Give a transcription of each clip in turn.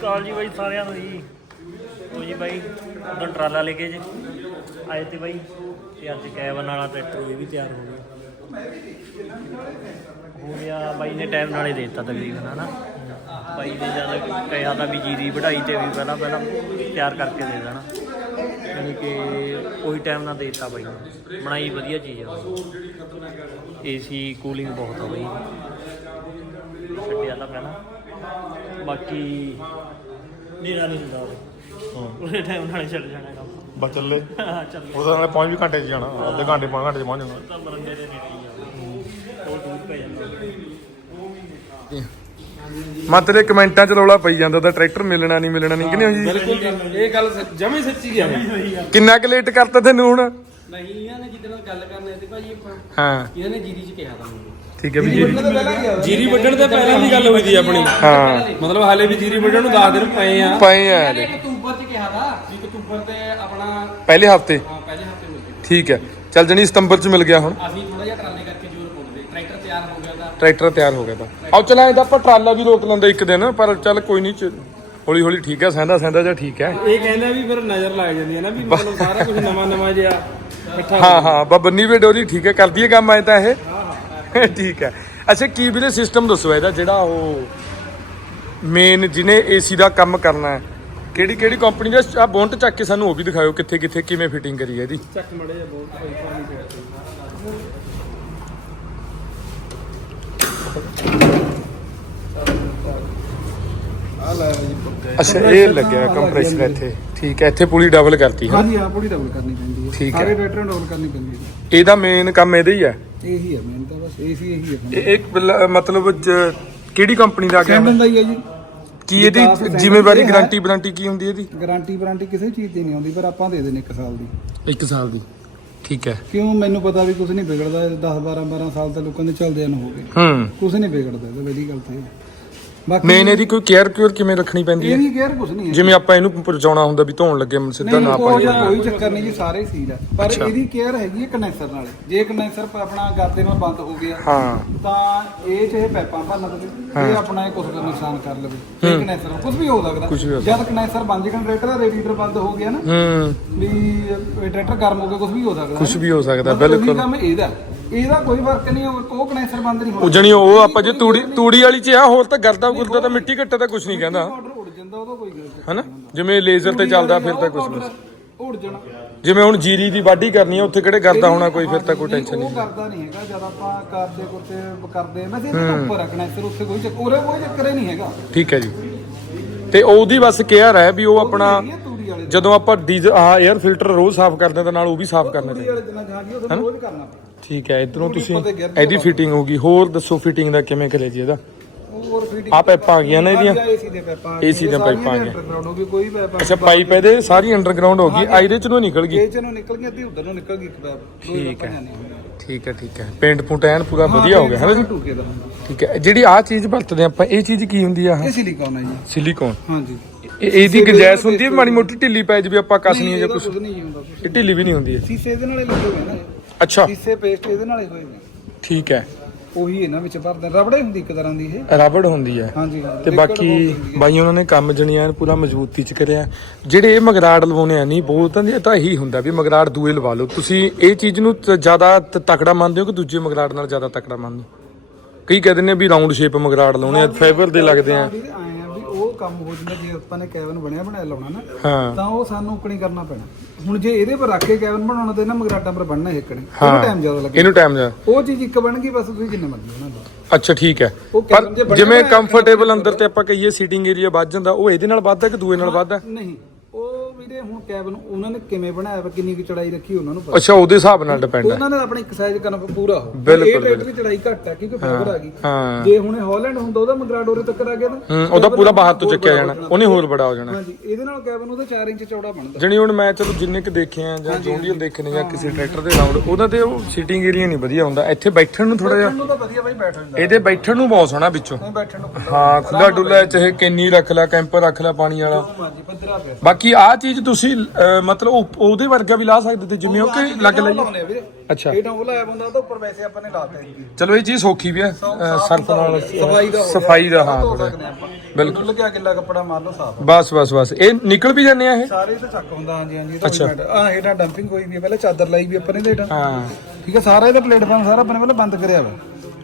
ਕਾਲ ਜੀ ਬਾਈ ਸਾਰਿਆਂ ਨੂੰ ਜੀ। ਉਹ ਜੀ ਬਾਈ ਉਦੋਂ ਟਰਾਲਾ ਲੈ ਕੇ ਜੇ। ਆਏ ਤੇ ਬਾਈ, ਤੇ ਅੱਜ ਕੈਬਨ ਵਾਲਾ ਟਰੈਕਟਰ ਇਹ ਵੀ ਤਿਆਰ ਹੋ ਗਿਆ। ਹੋ ਗਿਆ ਬਾਈ ਨੇ ਟਾਈਮ ਨਾਲੇ ਦੇ ਦਿੱਤਾ ਤਕਰੀਬਨ, ਹਨਾ? ਬਾਈ ਨੇ ਜਦ ਕਿਹਾ ਤਾਂ ਵੀ ਜੀਰੀ ਵਢਾਈ ਤੇ ਵੀ ਪਹਿਲਾਂ ਪਹਿਲਾਂ ਤਿਆਰ ਕਰਕੇ ਦੇ ਦੇਣਾ। ਯਾਨੀ ਕਿ ਉਹੀ ਟਾਈਮ ਨਾਲ ਦੇ ਦਿੱਤਾ ਬਾਈ ਬਣਾਈ ਵਧੀਆ ਚੀਜ਼ ਆ ਏਸੀ, ਕੂਲਿੰਗ ਬਹੁਤ ਆ ਬਾਈ। ਛੱਡਿਆ ਤਾਂ ਪਹਿਲਾਂ। ਬਾਕੀ ਨੀਰਾ ਨਹੀਂ ਹੁੰਦਾ ਉਹ। ਉਹਦੇ ਟਾਈਮ ਨਾਲ ਹੀ ਚੱਲ ਜਾਣਾ ਕੰਮ। ਬਸ ਚੱਲੇ ਹਾਂ ਚੱਲ ਉਹਦਾ ਨਾਲੇ ਪਹੁੰਚ ਵੀ ਘੰਟੇ 'ਚ ਜਾਣਾ ਅੱਧੇ ਘੰਟੇ ਪੌਣ ਘੰਟੇ 'ਚ ਪਹੁੰਚ ਜਾਣਾ। ਤਾਂ ਮਰੰਗੇ ਦੇ ਨੇੜੇ ਉਹ ਦੂਰ ਪੈ ਜਾਂਦਾ। ਮੈਂ ਤੇਰੇ ਕਮੈਂਟਾਂ 'ਚ ਰੌਲਾ ਪਈ ਜਾਂਦਾ ਤਾਂ ਟਰੈਕਟਰ ਮਿਲਣਾ ਨਹੀਂ ਮਿਲਣਾ ਨਹੀਂ ਕਿ ਨਹੀਂ ਜੀ ਬਿਲਕੁਲ ਇਹ ਗੱਲ ਜਮੇ ਸੱਚੀ ਗਿਆ ਕਿੰਨਾ ਕੁ ਲੇਟ ਕਰਤਾ ਤੈਨੂੰ ਹੁਣ? ਨਹੀਂ ਇਹਨਾਂ ਨੇ ਜਿੱਦਣ ਗੱਲ ਕਰਨੀ ਸੀ ਭਾਜੀ ਆਪਾਂ। ਹਾਂ। ਇਹਨਾਂ ਨੇ ਜੀਰੀ ਚ ਕਿਹਾ ਤਾਂ ਮੈਨੂੰ। ਠੀਕ ਹੈ ਵੀ ਜੀ ਜੀਰੀ ਵੱਢਣ ਤੋਂ ਪਹਿਲਾਂ ਦੀ ਗੱਲ ਹੋਈ ਸੀ ਆਪਣੀ। ਹਾਂ। ਮਤਲਬ ਹਾਲੇ ਵੀ ਜੀਰੀ ਵੱਢਣ ਨੂੰ 10 ਦਿਨ ਪਏ ਆ। ਪਏ ਆ ਇਹਨੇ ਅਕਤੂਬਰ ਚ ਕਿਹਾ ਤਾਂ। ਵੀ ਅਕਤੂਬਰ ਤੇ ਆਪਣਾ ਪਹਿਲੇ ਹਫ਼ਤੇ? ਹਾਂ, ਪਹਿਲੇ ਹਫ਼ਤੇ ਮਿਲਦੇ ਠੀਕ ਹੈ। ਚੱਲ ਜਣੀ ਸਤੰਬਰ 'ਚ ਮਿਲ ਗਿਆ ਹੁਣ। ਅਸੀਂ ਥੋੜਾ ਜਿਹਾ ਟਰਾਲੇ ਕਰਕੇ ਜ਼ੋਰ ਪਾਉਂਦੇ। ਟਰੈਕਟਰ ਤਿਆਰ ਹੋ ਗਿਆ ਤਾਂ ਟਰੈਕਟਰ ਤਿਆਰ ਹੋ ਗਿਆ ਤਾਂ। ਆਓ ਚਲਾ ਇਹਦਾ ਆਪਾਂ ਟਰਾਲਾ ਵੀ ਰੋਕ ਲੈਂਦੇ ਇੱਕ ਦਿਨ ਪਰ ਚੱਲ ਕੋਈ ਨਹੀਂ ਹੌਲੀ ਹੌਲੀ ਠੀਕ ਹੈ ਸਹਿੰਦਾ ਸਹਿੰਦਾ ਜਾਂ ਠੀਕ ਹੈ। ਇਹ ਕਹਿੰਦਾ ਵੀ ਫਿਰ ਨਜ਼ਰ ਲੱਗ ਜਾਂਦੀ ਹੈ ਨਾ ਵੀ ਮਤਲਬ ਸਾਰਾ ਕੁਝ ਨਵਾਂ ਨਵਾਂ ਜਿਹਾ ਹਾਂ ਹਾਂ ਬਾ ਬੰਨੀ ਵੀ ਡੋਰੀ ਠੀਕ ਹੈ ਕਰਦੀ ਹੈ ਕੰਮ ਐ ਤਾਂ ਇਹ। ਠੀਕ ਹੈ। ਅੱਛਾ ਕੀ ਵੀਰੇ ਸਿਸਟਮ ਦੱਸੋ ਇਹਦਾ ਜਿਹੜਾ ਉਹ ਮੇਨ ਜਿਹਨੇ ਏਸੀ ਦਾ ਕੰਮ ਕਰਨਾ ਹੈ। ਕਿਹੜੀ ਕਿਹੜੀ ਕੰਪਨੀ ਦਾ? ਆ ਬੌਂਟ ਚੱਕ ਕੇ ਸਾਨੂੰ ਉਹ ਵੀ ਦਿਖਾਓ ਕਿੱਥੇ ਕਿੱਥੇ ਕਿਵੇਂ ਫਿਟਿੰਗ ਕਰੀ ਹੈ ਇਹਦੀ। ਚੱਕ ਮੜੇ ਜਿਹਾ ਬਹੁਤ ਭਾਈ ਪਾਣੀ ਪਿਆ। ਜੀ ਅੱਛਾ ਇਹ ਲੱਗਿਆ ਕੰਪਰੈਸਰ ਇੱਥੇ। ਠੀਕ ਹੈ ਇੱਥੇ ਪੂਰੀ ਡਬਲ ਕਰਤੀ ਹੈ। ਹਾਂਜੀ ਆ ਪੂਰੀ ਡਬਲ ਕਰਨੀ ਪੈਂਦੀ ਹੈ। ਠੀਕ ਹੈ। ਸਾਰੇ ਨੂੰ ਡਬਲ ਕਰਨੀ ਪੈਂਦੀ ਹੈ। ਇਹਦਾ ਮੇਨ ਕੰਮ ਇਹਦਾ ਹੀ ਹੈ। ਇਹੀ ਹੈ ਮੇਨ ਤਾਂ। ਬਸ ਏਸੀ ਇਹੀ ਹੈ ਇਹ ਇੱਕ ਬਿਲ- ਮਤਲਬ ਜ- ਕਿਹੜੀ ਕੰਪਨੀ ਦਾ ਆ ਗਿਆ ਦਾ ਹੀ ਹੈ ਜੀ। ਕੀ ਇਹਦੀ ਜ਼ਿੰਮੇਵਾਰੀ ਇਹ। ਗਾਰੰਟੀ ਵਾਰੰਟੀ ਕੀ ਹੁੰਦੀ ਹੈ ਇਹਦੀ? ਗਾਰੰਟੀ ਵਾਰੰਟੀ ਕਿਸੇ ਚੀਜ਼ ਦੀ ਨਹੀਂ ਆਉਂਦੀ ਪਰ ਆਪਾਂ ਦੇ ਦੇਣੇ 1 ਸਾਲ ਦੀ। 1 ਸਾਲ ਦੀ। ਠੀਕ ਹੈ। ਕਿਉਂ? ਮੈਨੂੰ ਪਤਾ ਵੀ ਕੁਝ ਨਹੀਂ ਵਿਗੜਦਾ 10 12 12 ਸਾਲ ਤਾਂ ਲੋਕਾਂ ਦੇ ਚੱਲਦੇ ਨੂੰ ਹੋ ਗਏ। ਹੂੰ। ਕੁਝ ਨਹੀਂ ਵਿਗੜਦਾ ਇਹਦਾ ਪਹਿਲੀ ਗੱਲ ਤਾਂ ਇਹ ਹੈ। ਬਾਕੀ ਮੇਨ ਇਹਦੀ ਕੋਈ ਕੇਅਰ ਕਿਉਰ ਕਿਵੇਂ ਰੱਖਣੀ ਪੈਂਦੀ ਹੈ? ਇਹਦੀ ਕੇਅਰ ਕੁਝ ਨਹੀਂ ਹੈ। ਜਿਵੇਂ ਆਪਾਂ ਇਹਨੂੰ ਪਹੁੰਚਾਉਣਾ ਹੁੰਦਾ ਵੀ ਧੋਣ ਲੱਗੇ ਮਨ ਸਿੱਧਾ ਨਾ ਕੋਈ ਪਾਈਏ ਕੋਈ ਚੱਕਰ ਨਹੀਂ ਜੀ ਸਾਰੇ ਸੀਲ ਹੈ। ਪਰ। ਇਹਦੀ ਕੇਅਰ ਹੈਗੀ ਹੈ ਕੰਡੈਂਸਰ ਨਾਲ। ਜੇ ਕੰਡੈਂਸਰ ਆਪਣਾ ਗਾਤੇ ਨਾਲ ਬੰਦ ਹੋ ਗਿਆ ਹਾਂ। ਤਾਂ ਇਹ ਚ ਇਹ ਪੈਪਾਂ ਭੰਨ ਦੇਵੇ ਇਹ ਆਪਣਾ ਇਹ ਕੁਝ ਦਾ ਨੁਕਸਾਨ ਕਰ ਲਵੇ। ਇਹ ਕਨੈਸਰ ਕੁਝ ਵੀ ਹੋ ਸਕਦਾ। ਕੁਛ ਵੀ ਹੋ ਜਦ ਕਨੈਸਰ ਬੰਦ ਜਨਰੇਟਰ ਦਾ ਰੇਡੀਏਟਰ ਬੰਦ ਹੋ ਗਿਆ ਨਾ ਹੂੰ। ਵੀ ਇਹ ਟਰੈਕਟਰ ਗਰਮ ਹੋ ਗਿਆ ਕੁਝ ਵੀ ਹੋ ਸਕਦਾ। ਕੁਝ ਵੀ ਹੋ ਸਕਦਾ ਬਿਲਕੁਲ। ਕੰਮ ਇਹਦਾ। ਇਹਦਾ ਕੋਈ ਫ਼ਰਕ ਨਹੀਂ ਉਹ ਉਹ ਕਨੈਸਰ ਬੰਦ ਨਹੀਂ ਹੋਣਾ। ਉਜਣੀ ਉਹ ਆਪਾਂ ਜੇ ਤੂੜੀ ਤੂੜੀ ਵਾਲੀ ਚ ਆ ਹੋਰ ਤਾਂ ਗਰਦਾ ਗੁਰਦਾ ਤਾਂ ਮਿੱਟੀ ਘੱਟਾ ਤਾਂ ਕੁਝ ਨਹੀਂ ਕਹਿੰਦਾ। ਆਰਡਰ ਉੜ ਜਾਂਦਾ ਉਹਦਾ ਕੋਈ ਗੱਲ ਨਹੀਂ ਹਨਾ? ਜਿਵੇਂ ਲੇਜ਼ਰ ਤੇ ਚੱਲਦਾ ਫਿਰ ਤਾਂ ਕੁਝ ਨਹੀਂ। ਉੜ ਜਾਣਾ। ਜਿਵੇਂ ਹੁਣ ਜੀਰੀ ਦੀ ਵਾਢੀ ਕਰਨੀ ਹੈ ਉੱਥੇ ਕਿਹੜੇ ਗਰਦਾ ਹੋਣਾ ਕੋਈ ਫਿਰ ਤਾਂ ਕੋਈ ਨਹੀਂ, ਟੈਨਸ਼ਨ ਉਹ ਨਹੀਂ ਕਰਦਾ ਨਹੀਂ ਹੈਗਾ ਜਦ ਆਪਾਂ ਕਰਦੇ ਕੁਰਤੇ ਕਰਦੇ ਮੈਂ ਤੇ ਉੱਪਰ ਆ ਕਨੈਸਰ ਉੱਥੇ ਕੋਈ ਚੱਕਰ ਉਰੇ ਕੋਈ ਚੱਕਰ ਹੀ ਨਹੀਂ ਹੈਗਾ। ਠੀਕ ਹੈ ਜੀ। ਤੇ ਉਹਦੀ ਬਸ ਕੇਅਰ ਹੈ ਵੀ ਉਹ ਆਪਣਾ ਇਹ ਤੂੜੀ ਵਾਲੇ। ਜਦੋਂ ਆਪਾਂ ਡੀਜ਼ਲ ਆ 에ਅਰ ਫਿਲਟਰ ਰੋਜ਼ ਸਾਫ਼ ਕਰਦੇ ਹਾਂ ਤਾਂ ਨਾਲ ਉਹ ਵੀ ਸਾਫ਼ ਕਰਨਾ ਤੂੜੀ ਚਾਹੀਦਾ। ਵਾਲੇ ਦਿਨਾਂ ਜਹਾਂ ਉਹ ਤੁਹਾਨੂੰ ਰੋਜ਼ ਕਰਨਾ। ਪੈਣਾ ਠੀਕ ਹੈ ਇਧਰੋਂ ਤੁਸੀਂ। ਇਹਦੀ ਫਿਟਿੰਗ ਹੋਊਗੀ ਹੋਰ ਦੱਸੋ ਫਿਟਿੰਗ ਦਾ ਕਿਵੇਂ ਕਰੇ ਜੀ ਇਹਦਾ? ਹੋਰ ਪਾਈਪਾਂ ਆ ਗਈਆਂ ਨੇ ਇਹਦੀਆਂ? ਏਸੀ ਦੇ ਆ AC ਦੀਆਂ ਪਾਈਪਾਂ ਆ ਗਈਆਂ। ਕੋਈ ਪਾਈਪ ਅੱਛਾ ਪਾਈਪ ਇਹਦੇ ਸਾਰੀ ਅੰਡਰਗਰਾਉਂਡ ਹੋ ਗਈ ਆ ਇਹਦੇ ਚ ਨੂੰ ਨਿਕਲ ਗਈ? ਇਹ ਚ ਨੂੰ ਨਿਕਲ ਗਈ ਅੱਧੀ ਉਧਰ ਨੂੰ ਨਿਕਲ ਗਈ ਇੱਕ ਪਾਈਪ ਦੋ ਠੀਕ ਹੈ। ਠੀਕ ਹੈ ਠੀਕ ਹੈ। ਪੇਂਟ ਪੁੰਟ ਐਨ ਪੂਰਾ ਵਧੀਆ ਹੋ ਗਿਆ ਹੈ ਨਾ ਜੀ? ਦਾ ਠੀਕ ਹੈ। ਜਿਹੜੀ ਆਹ ਚੀਜ਼ ਵਰਤਦੇ ਆਪਾਂ ਇਹ ਚੀਜ਼ ਕੀ ਹੁੰਦੀ ਆ? ਇਹ ਸਿਲੀਕਨ ਹੈ ਜੀ। ਸਿਲੀਕੋਨ ਹਾਂਜੀ। ਇਹਦੀ ਗੁੰਜਾਇਸ਼ ਹੁੰਦੀ ਹੈ ਮਾੜੀ ਮੋਟੀ ਢਿੱਲੀ ਪੈ ਜਾਵੇ ਆਪਾਂ ਕੱਸਣੀ ਜਾਂ ਕੁਝ ਨਹੀਂ ਹੁੰਦਾ ਢਿੱਲੀ ਵੀ ਨਹੀਂ ਹੁੰਦੀ। ਹੈ ਸੀਸੇ ਇਹਦੇ ਨਾਲੇ ਲੱਗੇ ਹੋਏ ਨਾ। ਅੱਛਾ। ਸੀਸੇ ਪੇਸਟ ਇਹਦੇ ਨਾਲੇ ਹੋਏ ਨੇ। ਠੀਕ ਹੈ। ਉਹੀ ਇਹਨਾਂ ਵਿੱਚ ਭਰਦੇ ਰਬੜੇ ਹੁੰਦੀ ਇੱਕ ਤਰ੍ਹਾਂ ਦੀ ਇਹ। ਰਬੜ ਹੁੰਦੀ ਹੈ। ਹਾਂਜੀ ਹਾਂਜੀ। ਤੇ ਬਾਕੀ ਹੁੰਦੀ ਹੈ। ਬਾਈ ਉਹਨਾਂ ਨੇ ਕੰਮ ਜਣੀਆਂ ਪੂਰਾ ਮਜ਼ਬੂਤੀ ਚ ਕਰਿਆ। ਜਿਹੜੇ ਇਹ ਮਗਰਾੜ ਲਵਾਉਣੇ ਆ ਨਹੀਂ ਬਹੁਤ ਤਾਂ ਇਹ ਤਾਂ ਇਹੀ ਹੁੰਦਾ ਵੀ ਮਗਰਾੜ ਦੂਏ ਲਵਾ ਲਓ। ਤੁਸੀਂ ਇਹ ਚੀਜ਼ ਨੂੰ ਤ- ਜ਼ਿਆਦਾ ਤ- ਤਕੜਾ ਮੰਨਦੇ ਹੋ ਕਿ ਦੂਜੇ ਮਗਰਾੜ ਨਾਲ ਜ਼ਿਆਦਾ ਤਕੜਾ ਮੰਨਦੇ ਹੋ? ਕਈ ਕਹਿੰਦੇ ਨੇ ਵੀ ਰਾਉਂਡ ਸ਼ੇਪ ਮਗਰਾੜ ਲਾਉਣੇ ਆ ਫਾਈਬਰ ਦੇ ਲੱਗਦੇ ਆ। ਕੰਮ ਹੋ ਜਾਂਦਾ ਜੇ ਆਪਾਂ ਨੇ ਕੈਬਨ ਬਣਿਆ ਬਣਾਇਆ ਲਾਉਣਾ ਨਾ ਹਾਂ। ਤਾਂ ਉਹ ਸਾਨੂੰ ਉਕਣੀ ਕਰਨਾ ਪੈਣਾ। ਹੁਣ ਜੇ ਇਹਦੇ ਪਰ ਰੱਖ ਕੇ ਕੈਬਨ ਬਣਾਉਣਾ ਤੇ ਇਹਨਾਂ ਮਗਰਾਟਾਂ ਪਰ ਬਣਨਾ ਏਕਣੇ ਹਾਂ। ਉਹਨੂੰ ਟਾਈਮ ਜ਼ਿਆਦਾ ਲੱਗੇ ਇਹਨੂੰ ਟਾਈਮ ਜਾ ਉਹ ਚੀਜ਼ ਇੱਕ ਬਣ ਗਈ ਬਸ ਤੁਸੀਂ ਜਿੰਨੇ ਮਰਜ਼ੀ ਬਣਾ ਲਓ। ਅੱਛਾ ਠੀਕ ਹੈ। ਪਰ ਜਿਵੇਂ ਕੰਫਰਟੇਬਲ ਅੰਦਰ ਤੇ ਆਪਾਂ ਕਹੀਏ ਸੀਟਿੰਗ ਏਰੀਆ ਵੱਧ ਜਾਂਦਾ ਉਹ ਇਹਦੇ ਨਾਲ ਵੱਧਦਾ ਕਿ ਦੂਏ ਨਾਲ ਵੱਧਦਾ? ਨਹੀਂ। ਵੀਰੇ ਹੁਣ ਕੈਬਨ ਉਹਨਾਂ ਨੇ ਕਿਵੇਂ ਬਣਾਇਆ ਵਾ ਕਿੰਨੀ ਕੁ ਚੜਾਈ ਰੱਖੀ ਉਹਨਾਂ ਨੂੰ ਪਤਾ? ਅੱਛਾ ਉਹਦੇ ਹਿਸਾਬ ਨਾਲ ਡਿਪੈਂਡ ਹੈ। ਉਹਨਾਂ ਨੇ ਆਪਣੀ ਇੱਕ ਸਾਈਜ਼ ਕਰਨਾ ਪੂਰਾ ਹੋ ਬਿਲਕੁਲ, ਇਹ ਟਰੈਕਟਰ ਦੀ ਚੜਾਈ ਘੱਟ ਆ ਕਿਉਂਕਿ ਫਾਈਬਰ ਆ ਗਈ। ਹਾਂ। ਜੇ ਹੁਣ ਹਾਲੈਂਡ ਹੁੰਦਾ ਉਹਦਾ ਮਗਰਾਟ ਉਰੇ ਤੱਕ ਆ ਗਿਆ ਤਾਂ ਹੂੰ ਉਹਦਾ ਪੂਰਾ ਬਾਹਰ ਤੋਂ ਚੱਕਿਆ ਜਾਣਾ ਉਹਨੇ ਹੋਰ ਬੜਾ ਹੋ ਜਾਣਾ। ਹਾਂਜੀ ਇਹਦੇ ਨਾਲ ਕੈਬਨ ਉਹਦਾ 4 ਇੰਚ ਚੌੜਾ ਬਣਦਾ। ਜਣੀ ਹੁਣ ਮੈਂ ਚਲੋ ਜਿੰਨੇ ਕ ਦੇਖੇ ਆ ਜਾਂ ਜੋਂਡੀਅਰ ਦੇਖੇ ਨੇ ਜਾਂ ਕਿਸੇ ਟਰੈਕਟਰ ਦੇ ਰਾਉਂਡ ਉਹਨਾਂ ਤੇ ਉਹ ਸੀਟਿੰਗ ਏਰੀਆ ਨਹੀਂ ਵਧੀਆ ਹੁੰਦਾ। ਇੱਥੇ ਬੈਠਣ ਨੂੰ ਥੋੜਾ ਜਿਹਾ ਉਹਨੂੰ ਤਾਂ ਵਧੀਆ ਬਾਈ ਬੈਠ ਜਾਂਦਾ ਇਹਦੇ ਬੈਠਣ ਨੂੰ ਬਹੁਤ ਸੋਹਣਾ ਵਿੱਚੋਂ। ਨਹੀਂ ਬੈਠਣ ਨੂੰ ਹਾਂ ਖੁੱਲਾ ਡੁੱਲਾ ਚਾਹੇ ਕੈਨੀ ਰੱਖ ਲੈ ਕੈਂਪਰ ਰੱਖ ਲੈ ਪਾਣੀ ਵਾਲਾ। ਹਾਂਜੀ ਪੱਧਰਾ ਪਿਆ ਬਾਕੀ ਆਹ ਚੀਜ਼ ਚੀਜ਼ ਤੁਸੀਂ ਅਹ, ਮਤਲਬ ਉਹ- ਉਹਦੇ ਵਰਗਾ ਵੀ ਲਾ ਸਕਦੇ ਤੇ ਜਿਵੇਂ ਉਹ ਕਿ ਲੱਗ ਲਈ ਲਾਉਂਦੇ ਆ ਵੀਰੇ। ਅੱਛਾ। ਹੇਠਾਂ ਉਹ ਲਾਇਆ ਬੰਦਾ ਤਾਂ ਉੱਪਰ ਵੈਸੇ ਆਪਾਂ ਨੇ ਲਾਤੇ ਜੀ। ਚਲੋ ਇਹ ਚੀਜ਼ ਸੌਖੀ ਵੀ ਹੈ ਅਹ, ਸਰਫ ਨਾਲ ਸਫ਼ਾਈ ਦਾ ਹੋ ਗਿਆ। ਸਫ਼ਾਈ ਦਾ ਹਾਂ ਧੋ ਥੋੜ੍ਹਾ। ਸਕਦੇ ਆਪਾਂ। ਬਿਲਕੁਲ। ਡੁੱਲ ਗਿਆ ਗਿੱਲਾ ਕੱਪੜਾ ਮਾਰ ਲਓ ਸਾਫ਼। ਬਸ ਬਸ ਬਸ। ਇਹ ਨਿਕਲ ਵੀ ਜਾਂਦੇ ਆ ਇਹ? ਸਾਰੇ ਤੇ ਚੱਕ ਹੁੰਦਾ ਹਾਂਜੀ ਹਾਂਜੀ ਅੱਛਾ। ਆ ਹੇਠਾਂ ਡੰਪਿੰਗ ਹੋਈ ਵੀ ਹੈ ਪਹਿਲਾਂ ਚਾਦਰ ਲਾਈ ਵੀ ਆਪਾਂ ਨੇ ਇਹਦੇ ਹਾਂ। ਠੀਕ ਹੈ ਸਾਰਾ ਇਹਦਾ ਪਲੇਟਫਾਰਮ ਸਾਰਾ ਆਪਣੇ ਪਹਿਲਾਂ ਬੰਦ ਕਰਿਆ ਵਾ।